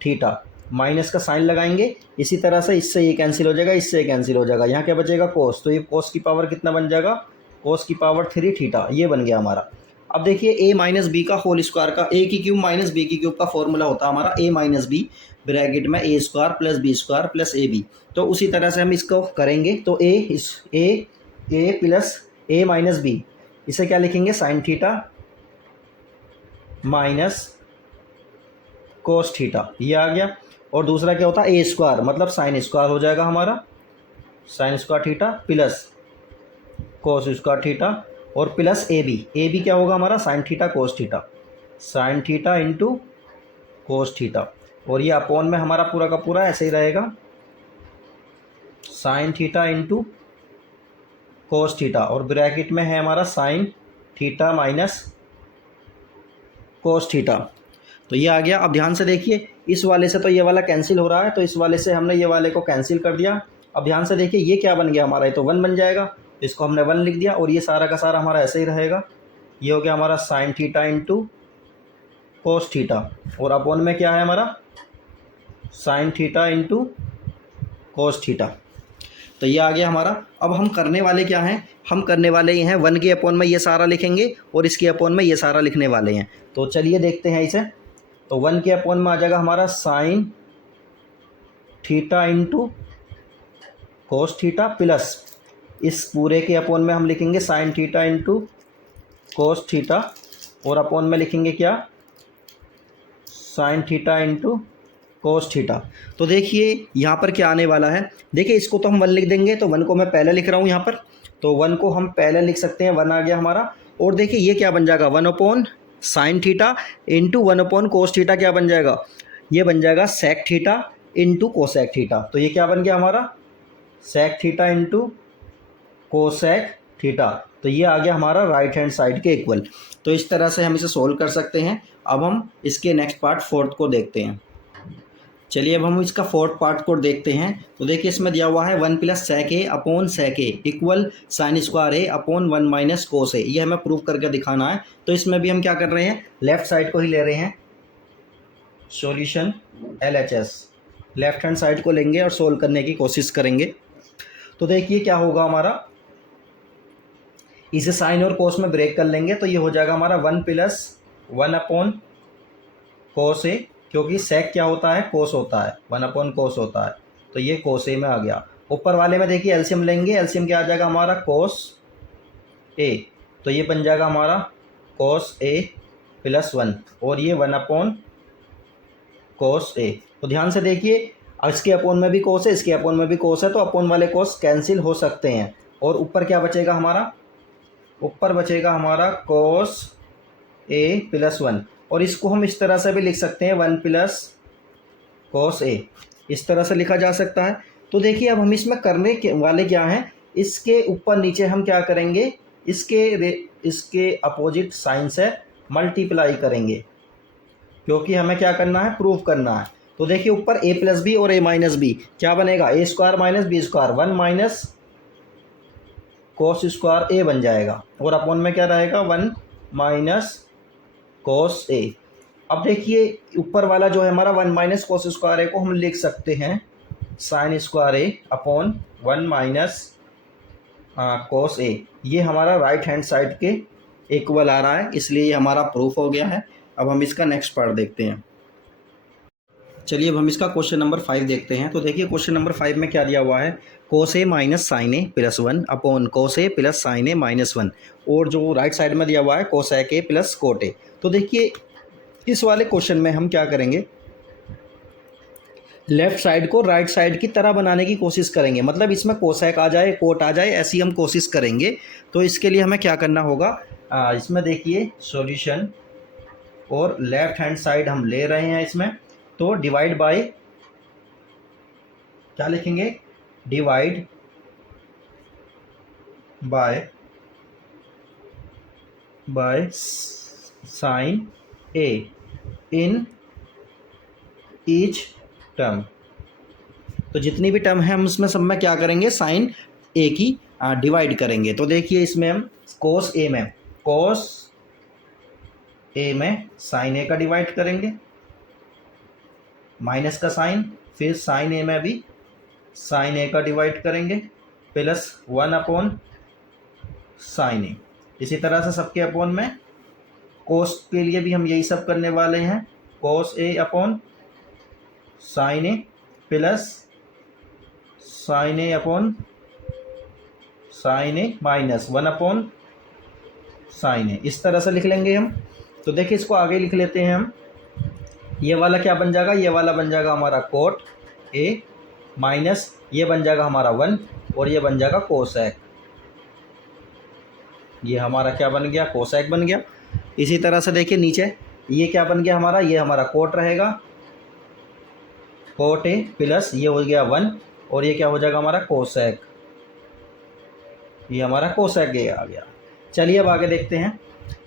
थीटा, माइनस का साइन लगाएंगे, इसी तरह से इससे ये कैंसिल हो जाएगा, इससे ये कैंसिल हो जाएगा, यहाँ क्या बचेगा कोस, तो ये कोस की पावर कितना बन जाएगा, कोस की पावर 3 थीटा, ये बन गया हमारा। अब देखिए ए माइनस बी का होल स्क्वायर का, ए की क्यूब माइनस बी की क्यूब का फॉर्मूला होता है हमारा ए माइनस बी ब्रैकेट में A square plus B square plus A B. तो उसी तरह से हम इसको करेंगे, तो A plus A minus B, इसे क्या लिखेंगे sine theta minus cos theta, ये आ गया। और दूसरा क्या होता है ए स्क्वायर, मतलब साइन स्क्वायर हो जाएगा हमारा, sine square theta plus cos square theta, और प्लस ए बी क्या होगा हमारा sine theta cos theta, sign theta into cos theta, और ये अपॉन में हमारा पूरा का पूरा ऐसे ही रहेगा, sign theta into cos theta, और ब्रैकेट में है हमारा sine theta minus cos theta. तो ये आ गया। अब ध्यान से देखिए, इस वाले से तो ये वाला कैंसिल हो रहा है, तो इस वाले से हमने ये वाले को कैंसिल कर दिया, अब ध्यान से देखिए ये क्या बन गया हमारा, ये तो 1 बन जाएगा, इसको हमने 1 लिख दिया और ये सारा का सारा हमारा ऐसे ही रहेगा। ये हो गया हमारा sine theta into cos theta, और अपॉन में क्या है हमारा sine theta into cos theta. तो ये आ गया हमारा। अब हम करने वाले क्या हैं, हम करने वाले ये हैं 1 के अपॉन में ये सारा लिखेंगे और इसके अपॉन में ये सारा लिखने वाले हैं। तो चलिए देखते हैं इसे। तो 1 के अपॉन में आ जाएगा हमारा sine theta into cos theta plus इस पूरे के अपॉन में हम लिखेंगे sine theta into cos theta, और अपॉन में लिखेंगे क्या sign theta into cos theta. तो देखिए यहाँ पर क्या आने वाला है, देखिए इसको तो हम 1 लिख देंगे, तो 1 को मैं पहले लिख रहा हूँ यहाँ पर, तो 1 को हम पहले लिख सकते हैं, 1 आ गया हमारा। और देखिए ये क्या बन जाएगा 1 upon sine theta into 1 upon cos theta, क्या बन जाएगा, ये बन जाएगा sec theta into cosec theta. तो ये क्या बन गया हमारा sec theta into cosec theta. तो ये आ गया हमारा राइट हैंड साइड के इक्वल। तो इस तरह से हम इसे सोल्व कर सकते हैं। अब हम इसके नेक्स्ट पार्ट फोर्थ को देखते हैं। चलिए अब हम इसका फोर्थ पार्ट को देखते हैं। तो देखिए इसमें दिया हुआ है 1 प्लस सेक ए अपॉन सेक ए इक्वल साइन स्क्वायर ए अपॉन 1 माइनस कोस ए। ये हमें प्रूव करके दिखाना है। तो इसमें भी हम क्या कर रहे हैं, लेफ्ट साइड को ही ले रहे हैं, solution LHS left hand side को लेंगे और सोल्व करने की कोशिश करेंगे। तो देखिए क्या होगा हमारा, इसे साइन और कोस में ब्रेक कर लेंगे, तो ये हो जाएगा हमारा 1 प्लस 1 अपॉन कोस ए, क्योंकि सेक क्या होता है कोस होता है, 1 अपॉन कोस होता है, तो ये कोस ए में आ गया। ऊपर वाले में देखिए एलसीएम लेंगे, एलसीएम क्या आ जाएगा हमारा कोस ए, तो ये बन जाएगा हमारा कोस ए प्लस 1, और ये 1 अपॉन कोस ए। तो ध्यान से देखिए इसके अपॉन में भी कोस है, इसके अपॉन में भी कोस है, तो अपॉन वाले कोस कैंसिल हो सकते हैं, और ऊपर क्या बचेगा हमारा, ऊपर बचेगा हमारा कोस ए प्लस 1, और इसको हम इस तरह से भी लिख सकते हैं 1 प्लस कोस ए, इस तरह से लिखा जा सकता है। तो देखिए अब हम इसमें करने के वाले क्या हैं, इसके ऊपर नीचे हम क्या करेंगे, इसके अपोजिट साइन से मल्टीप्लाई करेंगे, क्योंकि हमें क्या करना है प्रूव करना है। तो देखिए ऊपर a प्लस बी और a माइनस बी क्या बनेगा, A square minus B square, 1 minus cos square a बन जाएगा, और अपॉन में क्या रहेगा 1 माइनस कोस a। अब देखिए ऊपर वाला जो है हमारा 1 माइनस कोस स्क्वायर a को हम लिख सकते हैं sine square a upon 1 minus cos a। ये हमारा राइट हैंड साइड के इक्वल आ रहा है, इसलिए ये हमारा प्रूफ हो गया है। अब हम इसका नेक्स्ट पार्ट देखते हैं। चलिए अब हम इसका क्वेश्चन नंबर 5 देखते हैं। तो देखिए क्वेश्चन नंबर 5 में क्या दिया हुआ है, कोस ए minus sign A plus 1 upon cos A plus sign A minus 1, और जो राइट साइड में दिया हुआ है cosec A plus cot A. तो देखिए इस वाले क्वेश्चन में हम क्या करेंगे, लेफ्ट साइड को राइट साइड की तरह बनाने की कोशिश करेंगे, मतलब इसमें कोसेक आ जाए कोट आ जाए ऐसी हम कोशिश करेंगे। तो इसके लिए हमें क्या करना होगा, इसमें देखिए सॉल्यूशन और लेफ्ट हैंड साइड हम ले रहे हैं इसमें, तो डिवाइड बाय क्या लिखेंगे, divide by sine A in each term. तो जितनी भी टर्म है हम उसमें सब में क्या करेंगे, साइन ए की डिवाइड करेंगे। तो देखिए इसमें हम कोस ए में साइन ए का डिवाइड करेंगे, माइनस का साइन, फिर साइन ए में भी साइन ए का डिवाइड करेंगे, प्लस 1 अपॉन साइन ए। इसी तरह से सबके अपॉन में कोस के लिए भी हम यही सब करने वाले हैं, कोस ए upon sine A plus sign A upon sine A minus 1 upon sign ए, इस तरह से लिख लेंगे हम। तो देखिए इसको आगे लिख लेते हैं हम, ये वाला क्या बन जाएगा, ये वाला बन जाएगा हमारा कोट ए माइनस ये बन जाएगा हमारा 1, और ये बन जाएगा कोसेक, ये हमारा क्या बन गया कोसेक बन गया। इसी तरह से देखिए नीचे ये क्या बन गया हमारा, ये हमारा कोट रहेगा कोट ए प्लस ये हो गया 1, और ये क्या हो जाएगा हमारा कोसेक, ये हमारा कोसेक ए आ गया। चलिए अब आगे देखते हैं।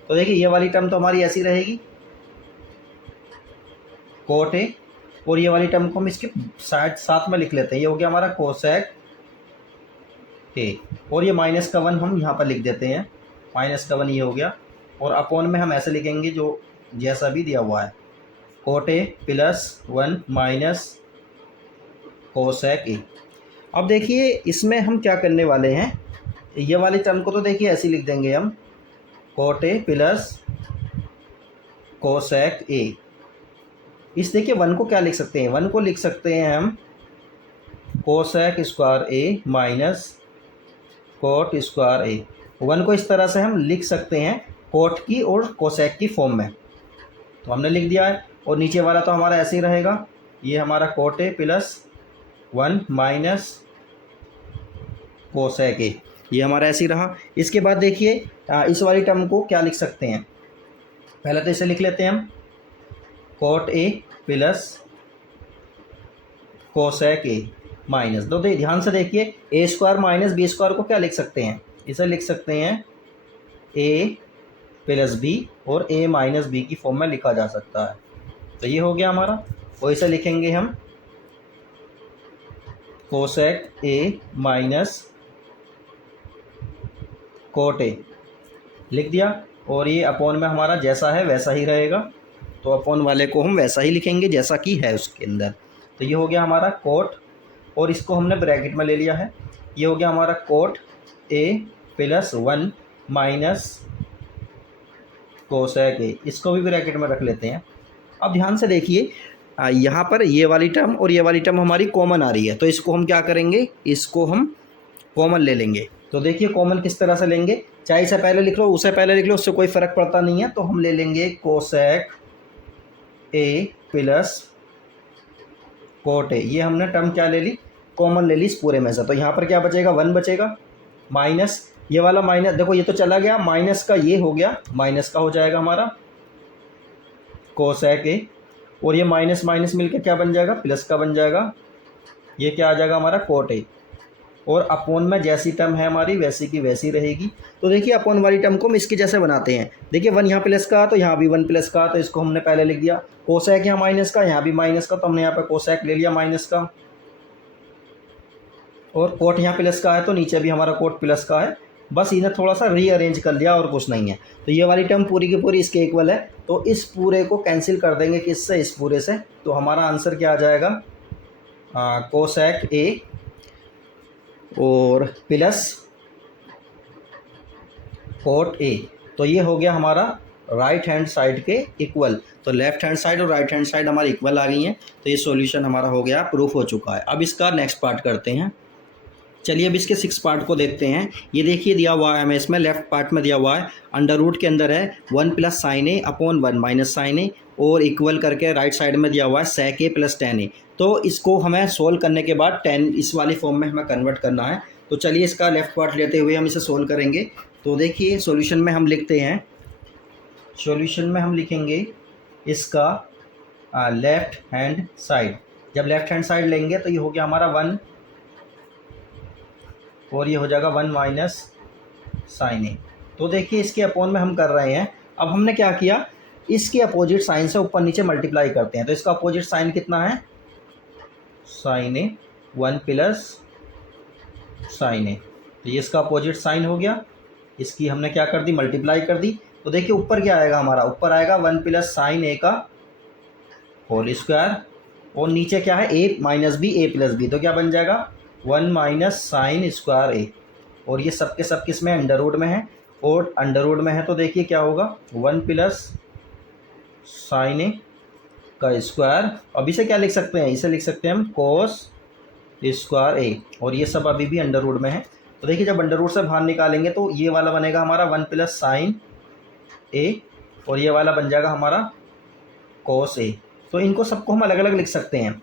तो देखिए ये वाली टर्म तो हमारी ऐसी रहेगी कोट ए, और ये वाली टर्म को हम इसके साथ में लिख लेते हैं, ये हो गया हमारा कोसेक ए, और ये माइनस का 1 हम यहाँ पर लिख देते हैं, माइनस का 1 ये हो गया, और अपॉन में हम ऐसे लिखेंगे जो जैसा भी दिया हुआ है, cot A plus 1 minus cosec ए। अब देखिए इसमें हम क्या करने वाले हैं, ये वाली टर्म को तो देखिए ऐसे लिख देंगे हम, कोट ए प्लस कोसेक ए। इस देखिए 1 को क्या लिख सकते हैं, 1 को लिख सकते हैं हम cosec square A minus cot square A. 1 को इस तरह से हम लिख सकते हैं कोट की और कोसेक की फॉर्म में, तो हमने लिख दिया है। और नीचे वाला तो हमारा ऐसे ही रहेगा, ये हमारा cot A plus 1 minus cosec ए, ये हमारा ऐसे ही रहा। इसके बाद देखिए इस वाली टर्म को क्या लिख सकते हैं, पहले तो इसे लिख लेते हैं हम, cot A plus cosec A minus दो, ध्यान से देखिए ए स्क्वायर माइनस बी स्क्वायर को क्या लिख सकते हैं, इसे लिख सकते हैं ए प्लस बी, और ए माइनस बी की फॉर्म में लिखा जा सकता है। तो ये हो गया हमारा, और इसे लिखेंगे हम cosec A minus cot A, लिख दिया। और ये अपॉन में हमारा जैसा है वैसा ही रहेगा, तो अपॉन वाले को हम वैसा ही लिखेंगे जैसा कि है उसके अंदर। तो ये हो गया हमारा कोट, और इसको हमने ब्रैकेट में ले लिया है, ये हो गया हमारा cot A plus 1 minus cosec ए, इसको भी ब्रैकेट में रख लेते हैं। अब ध्यान से देखिए यहाँ पर ये वाली टर्म और ये वाली टर्म हमारी कॉमन आ रही है, तो इसको हम क्या करेंगे, इसको हम कॉमन ले लेंगे। तो देखिए कॉमन किस तरह से लेंगे, चाहे इसे पहले लिख लो उसे पहले लिख लो, उससे कोई फ़र्क पड़ता नहीं है। तो हम ले लेंगे cosec A plus cot A, ये हमने टर्म क्या ले ली, कॉमन ले ली इस पूरे में से। तो यहाँ पर क्या बचेगा, 1 बचेगा, माइनस ये वाला माइनस, देखो ये तो चला गया, माइनस का ये हो गया, माइनस का हो जाएगा हमारा कोसेक ए, और ये माइनस माइनस मिलकर क्या बन जाएगा, प्लस का बन जाएगा, ये क्या आ जाएगा हमारा कोट ए। और अपॉन में जैसी टर्म है हमारी वैसी की वैसी रहेगी। तो देखिए अपॉन वाली टर्म को हम इसके जैसे बनाते हैं, देखिए 1 यहाँ प्लस का तो यहाँ भी 1 प्लस का, तो इसको हमने पहले लिख दिया। कोसेक यहाँ माइनस का, यहाँ भी माइनस का, तो हमने यहाँ पर कोसेक ले लिया माइनस का। और कोट यहाँ प्लस का है तो नीचे भी हमारा कोट प्लस का है, बस इन्हें थोड़ा सा रीअरेंज कर लिया और कुछ नहीं है। तो ये वाली टर्म पूरी की पूरी इसके इक्वल है, तो इस पूरे को कैंसिल कर देंगे किससे, इस पूरे से। तो हमारा आंसर क्या आ जाएगा, कोसेक ए और प्लस कोट ए। तो ये हो गया हमारा राइट हैंड साइड के इक्वल। तो लेफ्ट हैंड साइड और राइट हैंड साइड हमारी इक्वल आ गई हैं, तो ये सॉल्यूशन हमारा हो गया, प्रूफ हो चुका है। अब इसका नेक्स्ट पार्ट करते हैं। चलिए अब इसके 6 पार्ट को देखते हैं। ये देखिए दिया हुआ है हमें, इसमें लेफ्ट पार्ट में दिया हुआ है अंडर रूट के अंदर है 1 प्लस साइन ए अपॉन 1 माइनस साइन ए, और इक्वल करके राइट साइड में दिया हुआ है सेक ए प्लस टेन ए। तो इसको हमें सोल्व करने के बाद 10 इस वाली फॉर्म में हमें कन्वर्ट करना है। तो चलिए इसका लेफ्ट पार्ट लेते हुए हम इसे सोल्व करेंगे। तो देखिए सॉल्यूशन में हम लिखते हैं, सॉल्यूशन में हम लिखेंगे इसका लेफ्ट हैंड साइड। जब लेफ्ट हैंड साइड लेंगे तो ये हो गया हमारा 1, और ये हो जाएगा 1 माइनस साइन ए। तो देखिए इसके अपॉन में हम कर रहे हैं। अब हमने क्या किया, इसके अपोजिट साइन से ऊपर नीचे मल्टीप्लाई करते हैं। तो इसका अपोजिट साइन कितना है, साइन ए, 1 प्लस साइन ए। तो ये इसका अपोजिट साइन हो गया, इसकी हमने क्या कर दी, मल्टीप्लाई कर दी। तो देखिए ऊपर क्या आएगा हमारा, ऊपर आएगा 1 प्लस साइन ए का होल स्क्वायर, और नीचे क्या है, ए माइनस बी ए प्लस बी। तो क्या बन जाएगा 1 माइनस साइन स्क्वायर ए, और ये सब के सब किस में, अंडर रूट में है, और अंडर रूट में है तो देखिए क्या होगा 1 प्लस साइन ए का स्क्वायर। अब इसे क्या लिख सकते हैं, इसे लिख सकते हैं हम कोस स्क्वायर ए, और ये सब अभी भी अंडर रूट में है। तो देखिए जब अंडर रूट से बाहर निकालेंगे तो ये वाला बनेगा हमारा 1 प्लस साइन ए, और ये वाला बन जाएगा हमारा कोस ए। तो इनको सबको हम अलग अलग लिख सकते हैं,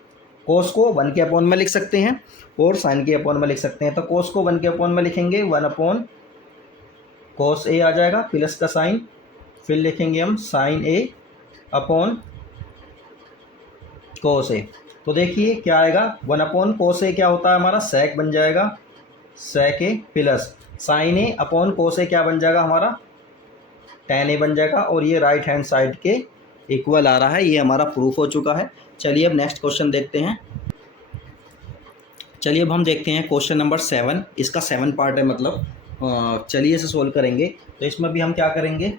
कोस को 1 के अपॉन में लिख सकते हैं और साइन के अपॉन में लिख सकते हैं। तो कोस को 1 के अपॉन में लिखेंगे, 1 अपॉन कोस ए आ जाएगा प्लस का साइन, फिर लिखेंगे हम sign A upon cos A. तो देखिए क्या आएगा, 1 अपॉन कोस ए क्या होता है हमारा, सेक बन जाएगा, सेक ए प्लस साइन ए अपॉन कोस ए क्या बन जाएगा हमारा, टेन ए बन जाएगा, और ये राइट हैंड साइड के इक्वल आ रहा है। ये हमारा प्रूफ हो चुका है। चलिए अब नेक्स्ट क्वेश्चन देखते हैं। चलिए अब हम देखते हैं क्वेश्चन नंबर 7। इसका 7 पार्ट है, मतलब चलिए इसे सोल्व करेंगे। तो इसमें भी हम क्या करेंगे,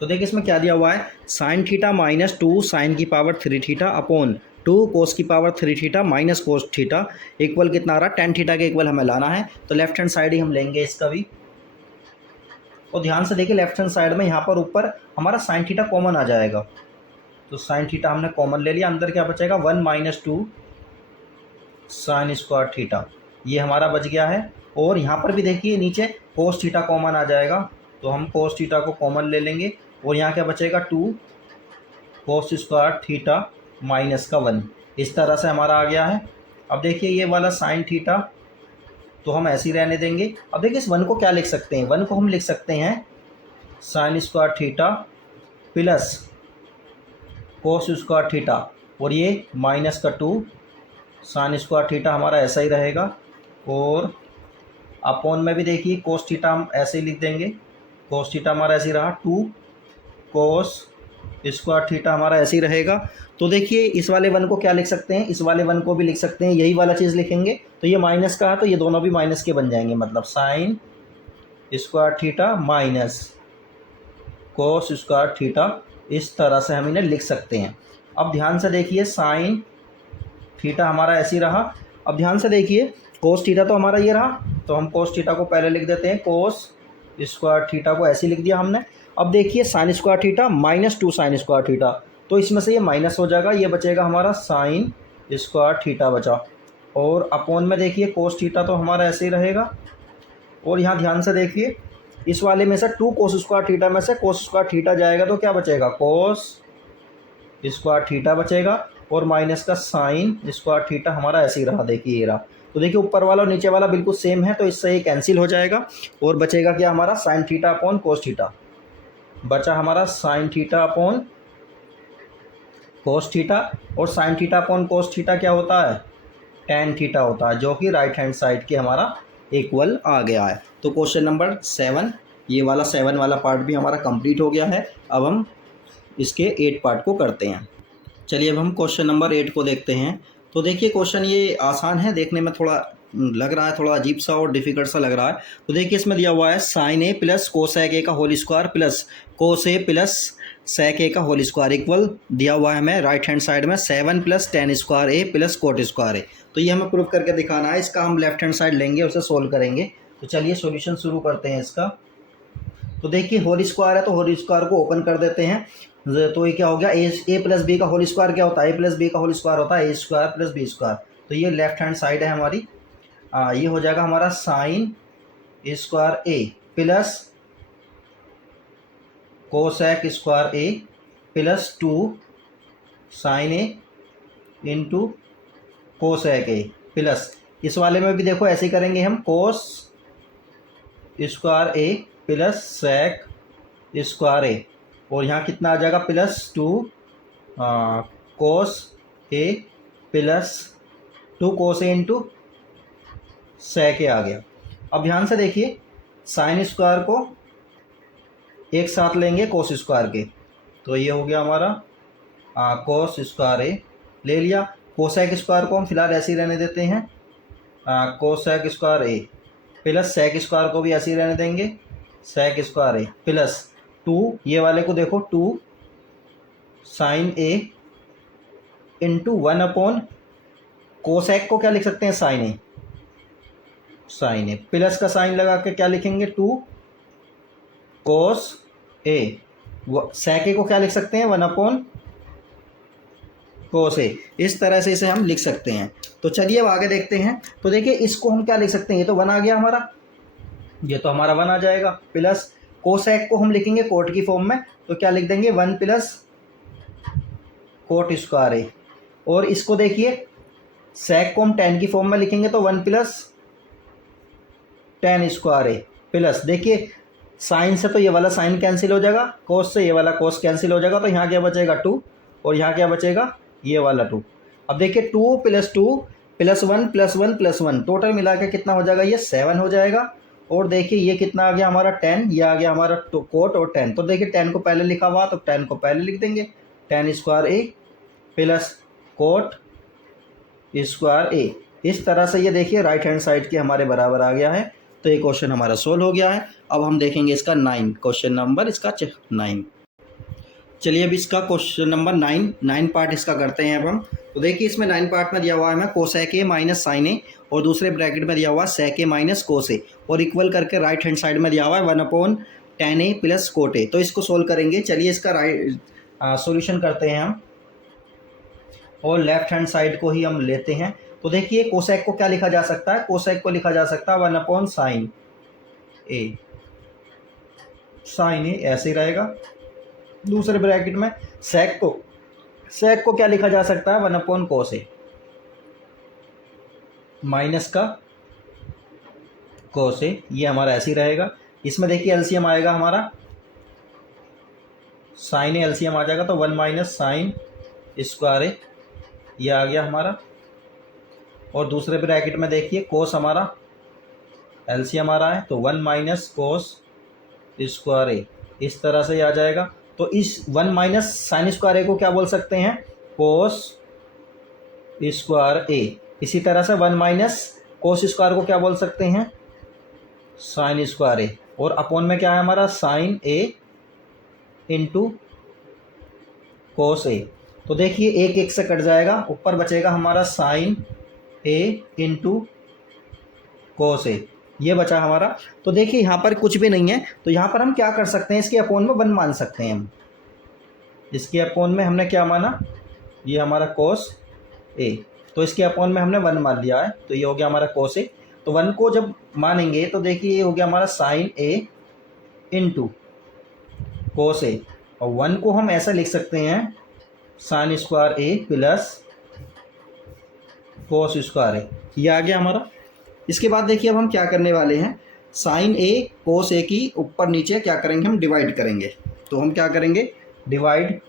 तो देखिए इसमें क्या दिया हुआ है, साइन थीटा माइनस 2 साइन की पावर 3 थीटा अपॉन 2 कोस की power 3 theta minus cos theta equal कितना आ रहा है, टेन थीटा के इक्वल हमें लाना है। तो लेफ्ट हैंड साइड ही हम लेंगे इसका भी। और ध्यान से देखिए लेफ्ट हैंड साइड में यहाँ पर ऊपर हमारा साइन थीटा कॉमन आ जाएगा। तो साइन थीटा हमने कॉमन ले लिया, अंदर क्या बचेगा 1 माइनस 2 साइन स्क्वायर थीटा, ये हमारा बच गया है। और यहाँ पर भी देखिए नीचे कोस थीटा कॉमन आ जाएगा, तो हम कोस थीटा को कॉमन ले लेंगे। और यहाँ क्या बचेगा 2 कोस स्क्वायर थीटा माइनस का 1, इस तरह से हमारा आ गया है। अब देखिए ये वाला साइन थीटा तो हम ऐसे ही रहने देंगे। अब देखिए इस 1 को क्या लिख सकते हैं, 1 को हम लिख सकते हैं sine square theta plus cos square theta, और ये माइनस का 2 साइन स्क्वायर थीटा हमारा ऐसा ही रहेगा। और अपॉन में भी देखिए कोस थीटा हम ऐसे ही लिख देंगे, कोस थीटा हमारा ऐसे ही रहा, 2 कोस स्क्वायर थीटा हमारा ऐसे ही रहेगा। तो देखिए इस वाले 1 को क्या लिख सकते हैं, इस वाले 1 को भी लिख सकते हैं, यही वाला चीज़ लिखेंगे। तो ये माइनस का है तो ये दोनों भी माइनस के बन जाएंगे, मतलब sine square theta minus cos square theta, इस तरह से हम इन्हें लिख सकते हैं। अब ध्यान से देखिए साइन थीटा हमारा ऐसे ही रहा। अब ध्यान से देखिए कोस थीटा तो हमारा ये रहा, तो हम कोस थीटा को पहले लिख देते हैं, कोस स्क्वायर थीटा को ऐसे ही लिख दिया हमने। अब देखिए sine square theta minus 2 sine square theta, तो इसमें से ये माइनस हो जाएगा, ये बचेगा हमारा साइन स्क्वायर थीटा बचा। और अपॉन में देखिए कोस थीटा तो हमारा ऐसे ही रहेगा। और यहाँ ध्यान से देखिए इस वाले में से 2 कोस स्क्वायर थीटा में से कोस स्क्वायर थीटा जाएगा, तो क्या बचेगा कोस स्क्वायर थीटा बचेगा। और माइनस का साइन स्क्वायर थीटा हमारा ऐसे ही रहा, देखिए ये रहा। तो देखिए ऊपर वाला और नीचे वाला बिल्कुल सेम है, तो इससे ये कैंसिल हो जाएगा। और बचेगा क्या हमारा sine theta upon cos theta, बचा हमारा sine theta upon cos theta. और sine theta upon cos theta क्या होता है, टेन थीटा होता है, जो कि राइट हैंड साइड के हमारा इक्वल आ गया है। तो क्वेश्चन नंबर 7, ये वाला 7 वाला पार्ट भी हमारा कंप्लीट हो गया है। अब हम इसके 8 पार्ट को करते हैं। चलिए अब हम क्वेश्चन नंबर 8 को देखते हैं। तो देखिए क्वेश्चन ये आसान है, देखने में थोड़ा लग रहा है, थोड़ा अजीब सा और डिफिकल्ट सा लग रहा है। तो देखिए इसमें दिया हुआ है sine A plus cosec A का whole square plus cos A plus sec A का होल स्क्वायर इक्वल दिया हुआ है हमें राइट हैंड साइड में 7 plus ten square A plus coat square ए। तो ये हमें प्रूव करके दिखाना है, इसका हम लेफ्ट हैंड साइड लेंगे, उसे सोल्व करेंगे। तो चलिए सॉल्यूशन शुरू करते हैं इसका। तो देखिए होल स्क्वायर है, तो होल स्क्वायर को ओपन कर देते हैं। तो ये क्या हो गया, ए प्लस बी का होल स्क्वायर क्या होता है, ए प्लस बी का होल स्क्वायर होता है A square plus B square. तो ये लेफ्ट हैंड साइड है हमारी, ये हो जाएगा हमारा sine square A plus cosec square A plus 2 sine A into cosec A plus, इस वाले में भी देखो ऐसे ही करेंगे हम, cos square A plus sec square A. और यहाँ कितना आ जाएगा plus 2 cos A plus 2 cos A into sec A आ गया। अब ध्यान से देखिए साइन स्क्वायर को एक साथ लेंगे कोस स्क्वायर के, तो ये हो गया हमारा कोस स्क्वायर ए ले लिया। कोसेक स्क्वायर को हम फिलहाल ऐसे ही रहने देते हैं, cosec square A plus sec square को भी ऐसे ही रहने देंगे, सेक स्क्वायर ए प्लस 2, ये वाले को देखो 2 sine A into 1 upon cosec को क्या लिख सकते हैं, sign A, sign A plus का साइन लगा के क्या लिखेंगे 2 कोस ए, सेक ए को क्या लिख सकते हैं 1 अपॉन कोस ए। इस तरह से इसे हम लिख सकते हैं। तो चलिए अब आगे देखते हैं। तो देखिए इसको हम क्या लिख सकते हैं, ये तो 1 आ गया हमारा, ये तो हमारा 1 आ जाएगा, प्लस कोसेक को हम लिखेंगे कोट की फॉर्म में, तो क्या लिख देंगे 1 प्लस कोट स्क्वायर ए। और इसको देखिए सेक को हम टेन की फॉर्म में लिखेंगे, तो 1 plus ten square A plus, देखिए साइन से तो ये वाला साइन कैंसिल हो जाएगा, कोस से ये वाला कोस कैंसिल हो जाएगा, तो यहाँ क्या बचेगा 2 और यहाँ क्या बचेगा ये वाला 2। अब देखिए 2 plus 2 plus 1 plus 1 plus 1 total मिला के कितना हो जाएगा, ये 7 हो जाएगा। और देखिए ये कितना आ गया हमारा 10, ये आ गया हमारा कोट और 10। तो देखिए 10 को पहले लिखा हुआ, तो 10 को पहले लिख देंगे, ten square A plus coat square ए इस तरह से ये देखिए राइट हैंड साइड के हमारे बराबर आ गया है। तो ये क्वेश्चन हमारा सोल्व हो गया है। अब हम देखेंगे इसका 9 क्वेश्चन नंबर इसका 9। चलिए अब इसका क्वेश्चन नंबर 9 पार्ट इसका करते हैं अब हम। तो देखिए इसमें 9 पार्ट में दिया हुआ है हमें कोसेक ए माइनस साइन ए और दूसरे ब्रैकेट में दिया हुआ है सेक ए माइनस कोस ए और इक्वल करके राइट हैंड साइड में दिया हुआ है 1/tan a plus cot A. तो इसको सोल्व करेंगे। चलिए इसका राइट सॉल्यूशन करते हैं हम और लेफ्ट हैंड साइड को ही हम लेते हैं। तो देखिए कोसेक को क्या लिखा जा सकता है, कोसेक को लिखा जा सकता है 1/sin a, साइन ए ऐसे ही रहेगा। दूसरे ब्रैकेट में सेक को क्या लिखा जा सकता है 1/cos ए माइनस का cos ए, ये हमारा ऐसे ही रहेगा। इसमें देखिए एलसीएम आएगा हमारा, साइन ए एलसीएम आ जाएगा तो 1 माइनस साइन स्क्वायर ए, ये आ गया हमारा। और दूसरे ब्रैकेट में देखिए कोस हमारा एलसीएम आ रहा है तो 1 माइनस कोस स्क्वायर ए, इस तरह से आ जाएगा। तो इस 1 माइनस साइन स्क्वायर ए को क्या बोल सकते हैं, कोस स्क्वायर ए। इसी तरह से 1 माइनस कोस स्क्वायर को क्या बोल सकते हैं, साइन स्क्वायर ए। और अपॉन में क्या है हमारा sign A into cos A. तो देखिए एक एक से कट जाएगा, ऊपर बचेगा हमारा साइन ए इंटू कोस ए, ये बचा हमारा। तो देखिए यहाँ पर कुछ भी नहीं है तो यहाँ पर हम क्या कर सकते हैं, इसके अपॉन में 1 मान सकते हैं हम। इसके अपॉन में हमने क्या माना, ये हमारा कोस ए, तो इसके अपॉन में हमने 1 मान लिया है तो ये हो गया हमारा कोस ए। तो 1 को जब मानेंगे तो देखिए ये हो गया हमारा साइन ए इंटू कोस ए, और 1 को हम ऐसा लिख सकते हैं sign square A plus cos square ए, ये आ गया हमारा। इसके बाद देखिए अब हम क्या करने वाले हैं, साइन ए कोस ए की ऊपर नीचे क्या करेंगे, हम डिवाइड करेंगे। तो हम क्या करेंगे, डिवाइड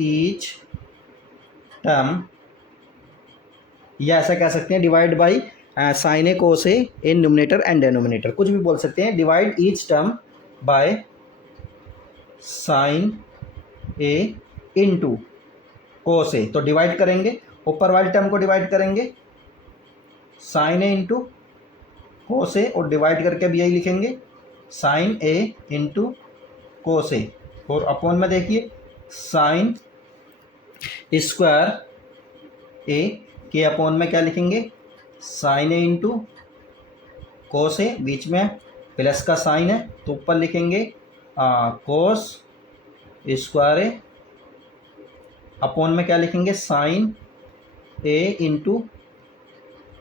ईच टर्म, या ऐसा कह सकते हैं divide by sine A cos A in numerator and denominator, कुछ भी बोल सकते हैं। Divide each term by sine A into cos A, तो डिवाइड करेंगे, ऊपर वाले टर्म को डिवाइड करेंगे साइन ए इंटू कोस ए, और डिवाइड करके भी यही लिखेंगे साइन ए इंटू कोस ए, और अपॉन में देखिए साइन स्क्वायर ए के अपॉन में क्या लिखेंगे, साइन ए इंटू कोस ए, बीच में प्लस का साइन है तो ऊपर लिखेंगे कोस स्क्वायर ए, अपॉन में क्या लिखेंगे sine A into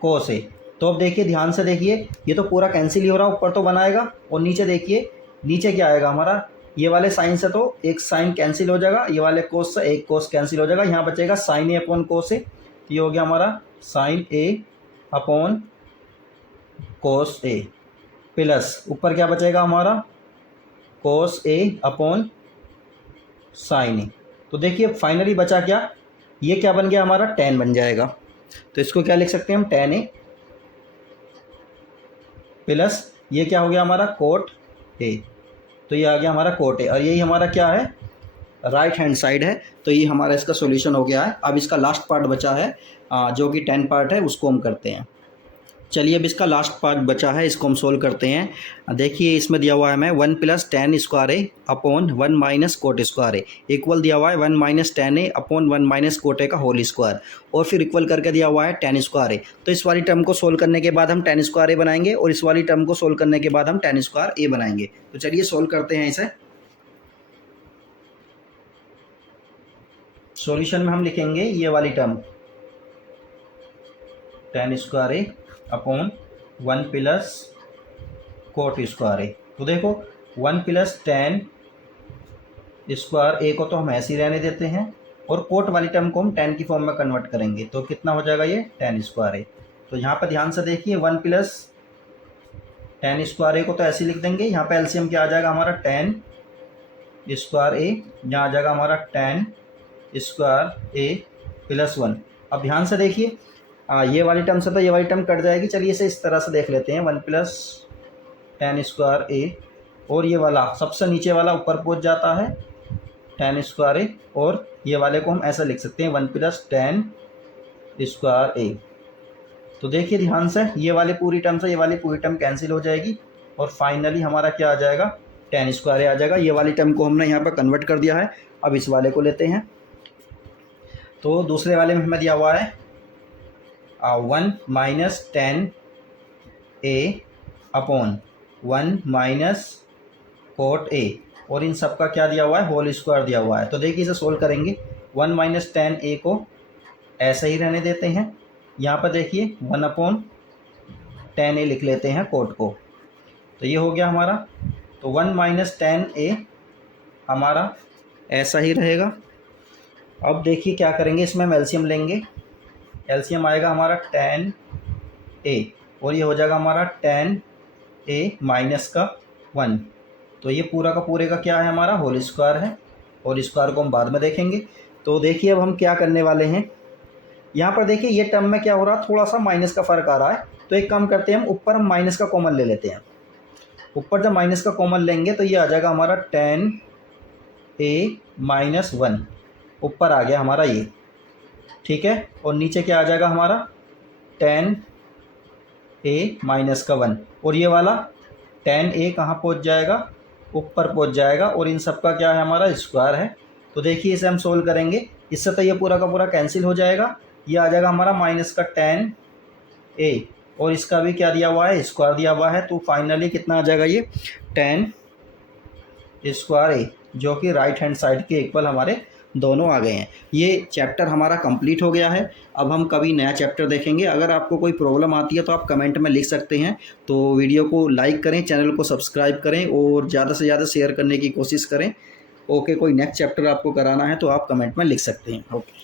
cos A. तो अब देखिए ध्यान से देखिए, ये तो पूरा कैंसिल ही हो रहा है, ऊपर तो बनाएगा और नीचे देखिए, नीचे क्या आएगा हमारा, ये वाले साइन से तो एक साइन कैंसिल हो जाएगा, ये वाले कोस से एक कोस कैंसिल हो जाएगा, यहाँ बचेगा साइन ए अपॉन कोस ए, ये हो गया हमारा sign A upon cos A, plus ऊपर क्या बचेगा हमारा कोस ए अपॉन साइन ए। तो देखिए फाइनली बचा क्या, ये क्या बन गया हमारा tan बन जाएगा। तो इसको क्या लिख सकते हैं हम, tan ए प्लस ये क्या हो गया हमारा कोट ए, तो ये आ गया हमारा कोट ए, और यही हमारा क्या है, राइट हैंड साइड है। तो ये हमारा इसका सॉल्यूशन हो गया है। अब इसका लास्ट पार्ट बचा है जो कि 10 पार्ट है, उसको हम करते हैं। चलिए अब इसका लास्ट पार्ट बचा है, इसको हम सोल्व करते हैं। देखिए इसमें दिया हुआ है हमें 1 प्लस tan स्क्वायर ए अपॉन 1 माइनस कोट स्क्वायर ए, इक्वल दिया हुआ है 1 minus tan A upon 1 minus cot A का होल स्क्वायर, और फिर इक्वल करके दिया हुआ है tan स्क्वायर ए। तो इस वाली टर्म को सोल्व करने के बाद हम tan स्क्वायर ए बनाएंगे, और इस वाली टर्म को सोल्व करने के बाद हम tan स्क्वायर ए बनाएंगे। तो चलिए सोल्व करते हैं इसे। सॉल्यूशन में हम लिखेंगे ये वाली टर्म tan स्क्वायर ए अपॉन 1 प्लस कोट स्क्वायर ए। तो देखो 1 प्लस tan स्क्वायर ए को तो हम ऐसे ही रहने देते हैं, और कोट वाली टर्म को हम tan की फॉर्म में कन्वर्ट करेंगे, तो कितना हो जाएगा ये tan स्क्वायर ए। तो यहाँ पर ध्यान से देखिए 1 प्लस tan स्क्वायर ए को तो ऐसे ही लिख देंगे, यहाँ पे एलसीएम क्या आ जाएगा हमारा tan स्क्वायर ए, यहाँ आ जाएगा हमारा tan स्क्वायर ए प्लस 1। अब ध्यान से देखिए ये वाली टर्म से तो ये वाली टर्म कट जाएगी। चलिए इसे इस तरह से देख लेते हैं, 1 प्लस tan स्क्वायर ए, और ये वाला सबसे नीचे वाला ऊपर पहुंच जाता है tan स्क्वायर ए, और ये वाले को हम ऐसा लिख सकते हैं 1 प्लस tan स्क्वायर ए। तो देखिए ध्यान से, ये वाली पूरी टर्म से ये वाली पूरी टर्म कैंसिल हो जाएगी और फाइनली हमारा क्या आ जाएगा, टेन स्क्वायर ए आ जाएगा। ये वाली टर्म को हमने यहाँ पर कन्वर्ट कर दिया है। अब इस वाले को लेते हैं। तो दूसरे वाले में हमें दिया हुआ है 1 minus 10 A upon 1 minus cot A, और इन सब का क्या दिया हुआ है, होल स्क्वायर दिया हुआ है। तो देखिए इसे सोल्व करेंगे। 1 माइनस 10 ए को ऐसे ही रहने देते हैं। यहाँ पर देखिए 1 अपॉन 10 ए लिख लेते हैं कोट को। तो ये हो गया हमारा। तो 1 माइनस 10 ए हमारा ऐसा ही रहेगा। अब देखिए क्या करेंगे, इसमें हम एलसीएम लेंगे। एलसीएम आएगा हमारा 10 ए और ये हो जाएगा हमारा 10 ए माइनस का 1। तो ये पूरा का पूरे का क्या है, हमारा होल स्क्वायर है, और स्क्वायर को हम बाद में देखेंगे। तो देखिए अब हम क्या करने वाले हैं, यहाँ पर देखिए ये टर्म में क्या हो रहा है, थोड़ा सा माइनस का फ़र्क आ रहा है। तो एक काम करते हैं, हम ऊपर हम माइनस का कॉमन ले लेते हैं। ऊपर जब माइनस का कॉमन लेंगे तो ये आ जाएगा हमारा 10 ए माइनस 1, ऊपर आ गया हमारा ये, ठीक है। और नीचे क्या आ जाएगा हमारा 10 ए माइनस का 1, और ये वाला 10 ए कहाँ पहुँच जाएगा, ऊपर पहुँच जाएगा, और इन सब का क्या है, हमारा स्क्वायर है। तो देखिए इसे हम सोल्व करेंगे। इससे तो ये पूरा का पूरा कैंसिल हो जाएगा। ये आ जाएगा हमारा माइनस का 10 ए, और इसका भी क्या दिया हुआ है, स्क्वायर दिया हुआ है। तो फाइनली कितना आ जाएगा, ये 10 स्क्वायर ए, जो कि राइट हैंड साइड के इक्वल हमारे दोनों आ गए हैं। ये चैप्टर हमारा कंप्लीट हो गया है। अब हम कभी नया चैप्टर देखेंगे। अगर आपको कोई प्रॉब्लम आती है तो आप कमेंट में लिख सकते हैं। तो वीडियो को लाइक करें, चैनल को सब्सक्राइब करें और ज़्यादा से ज़्यादा शेयर करने की कोशिश करें। ओके, कोई नेक्स्ट चैप्टर आपको कराना है तो आप कमेंट में लिख सकते हैं। ओके।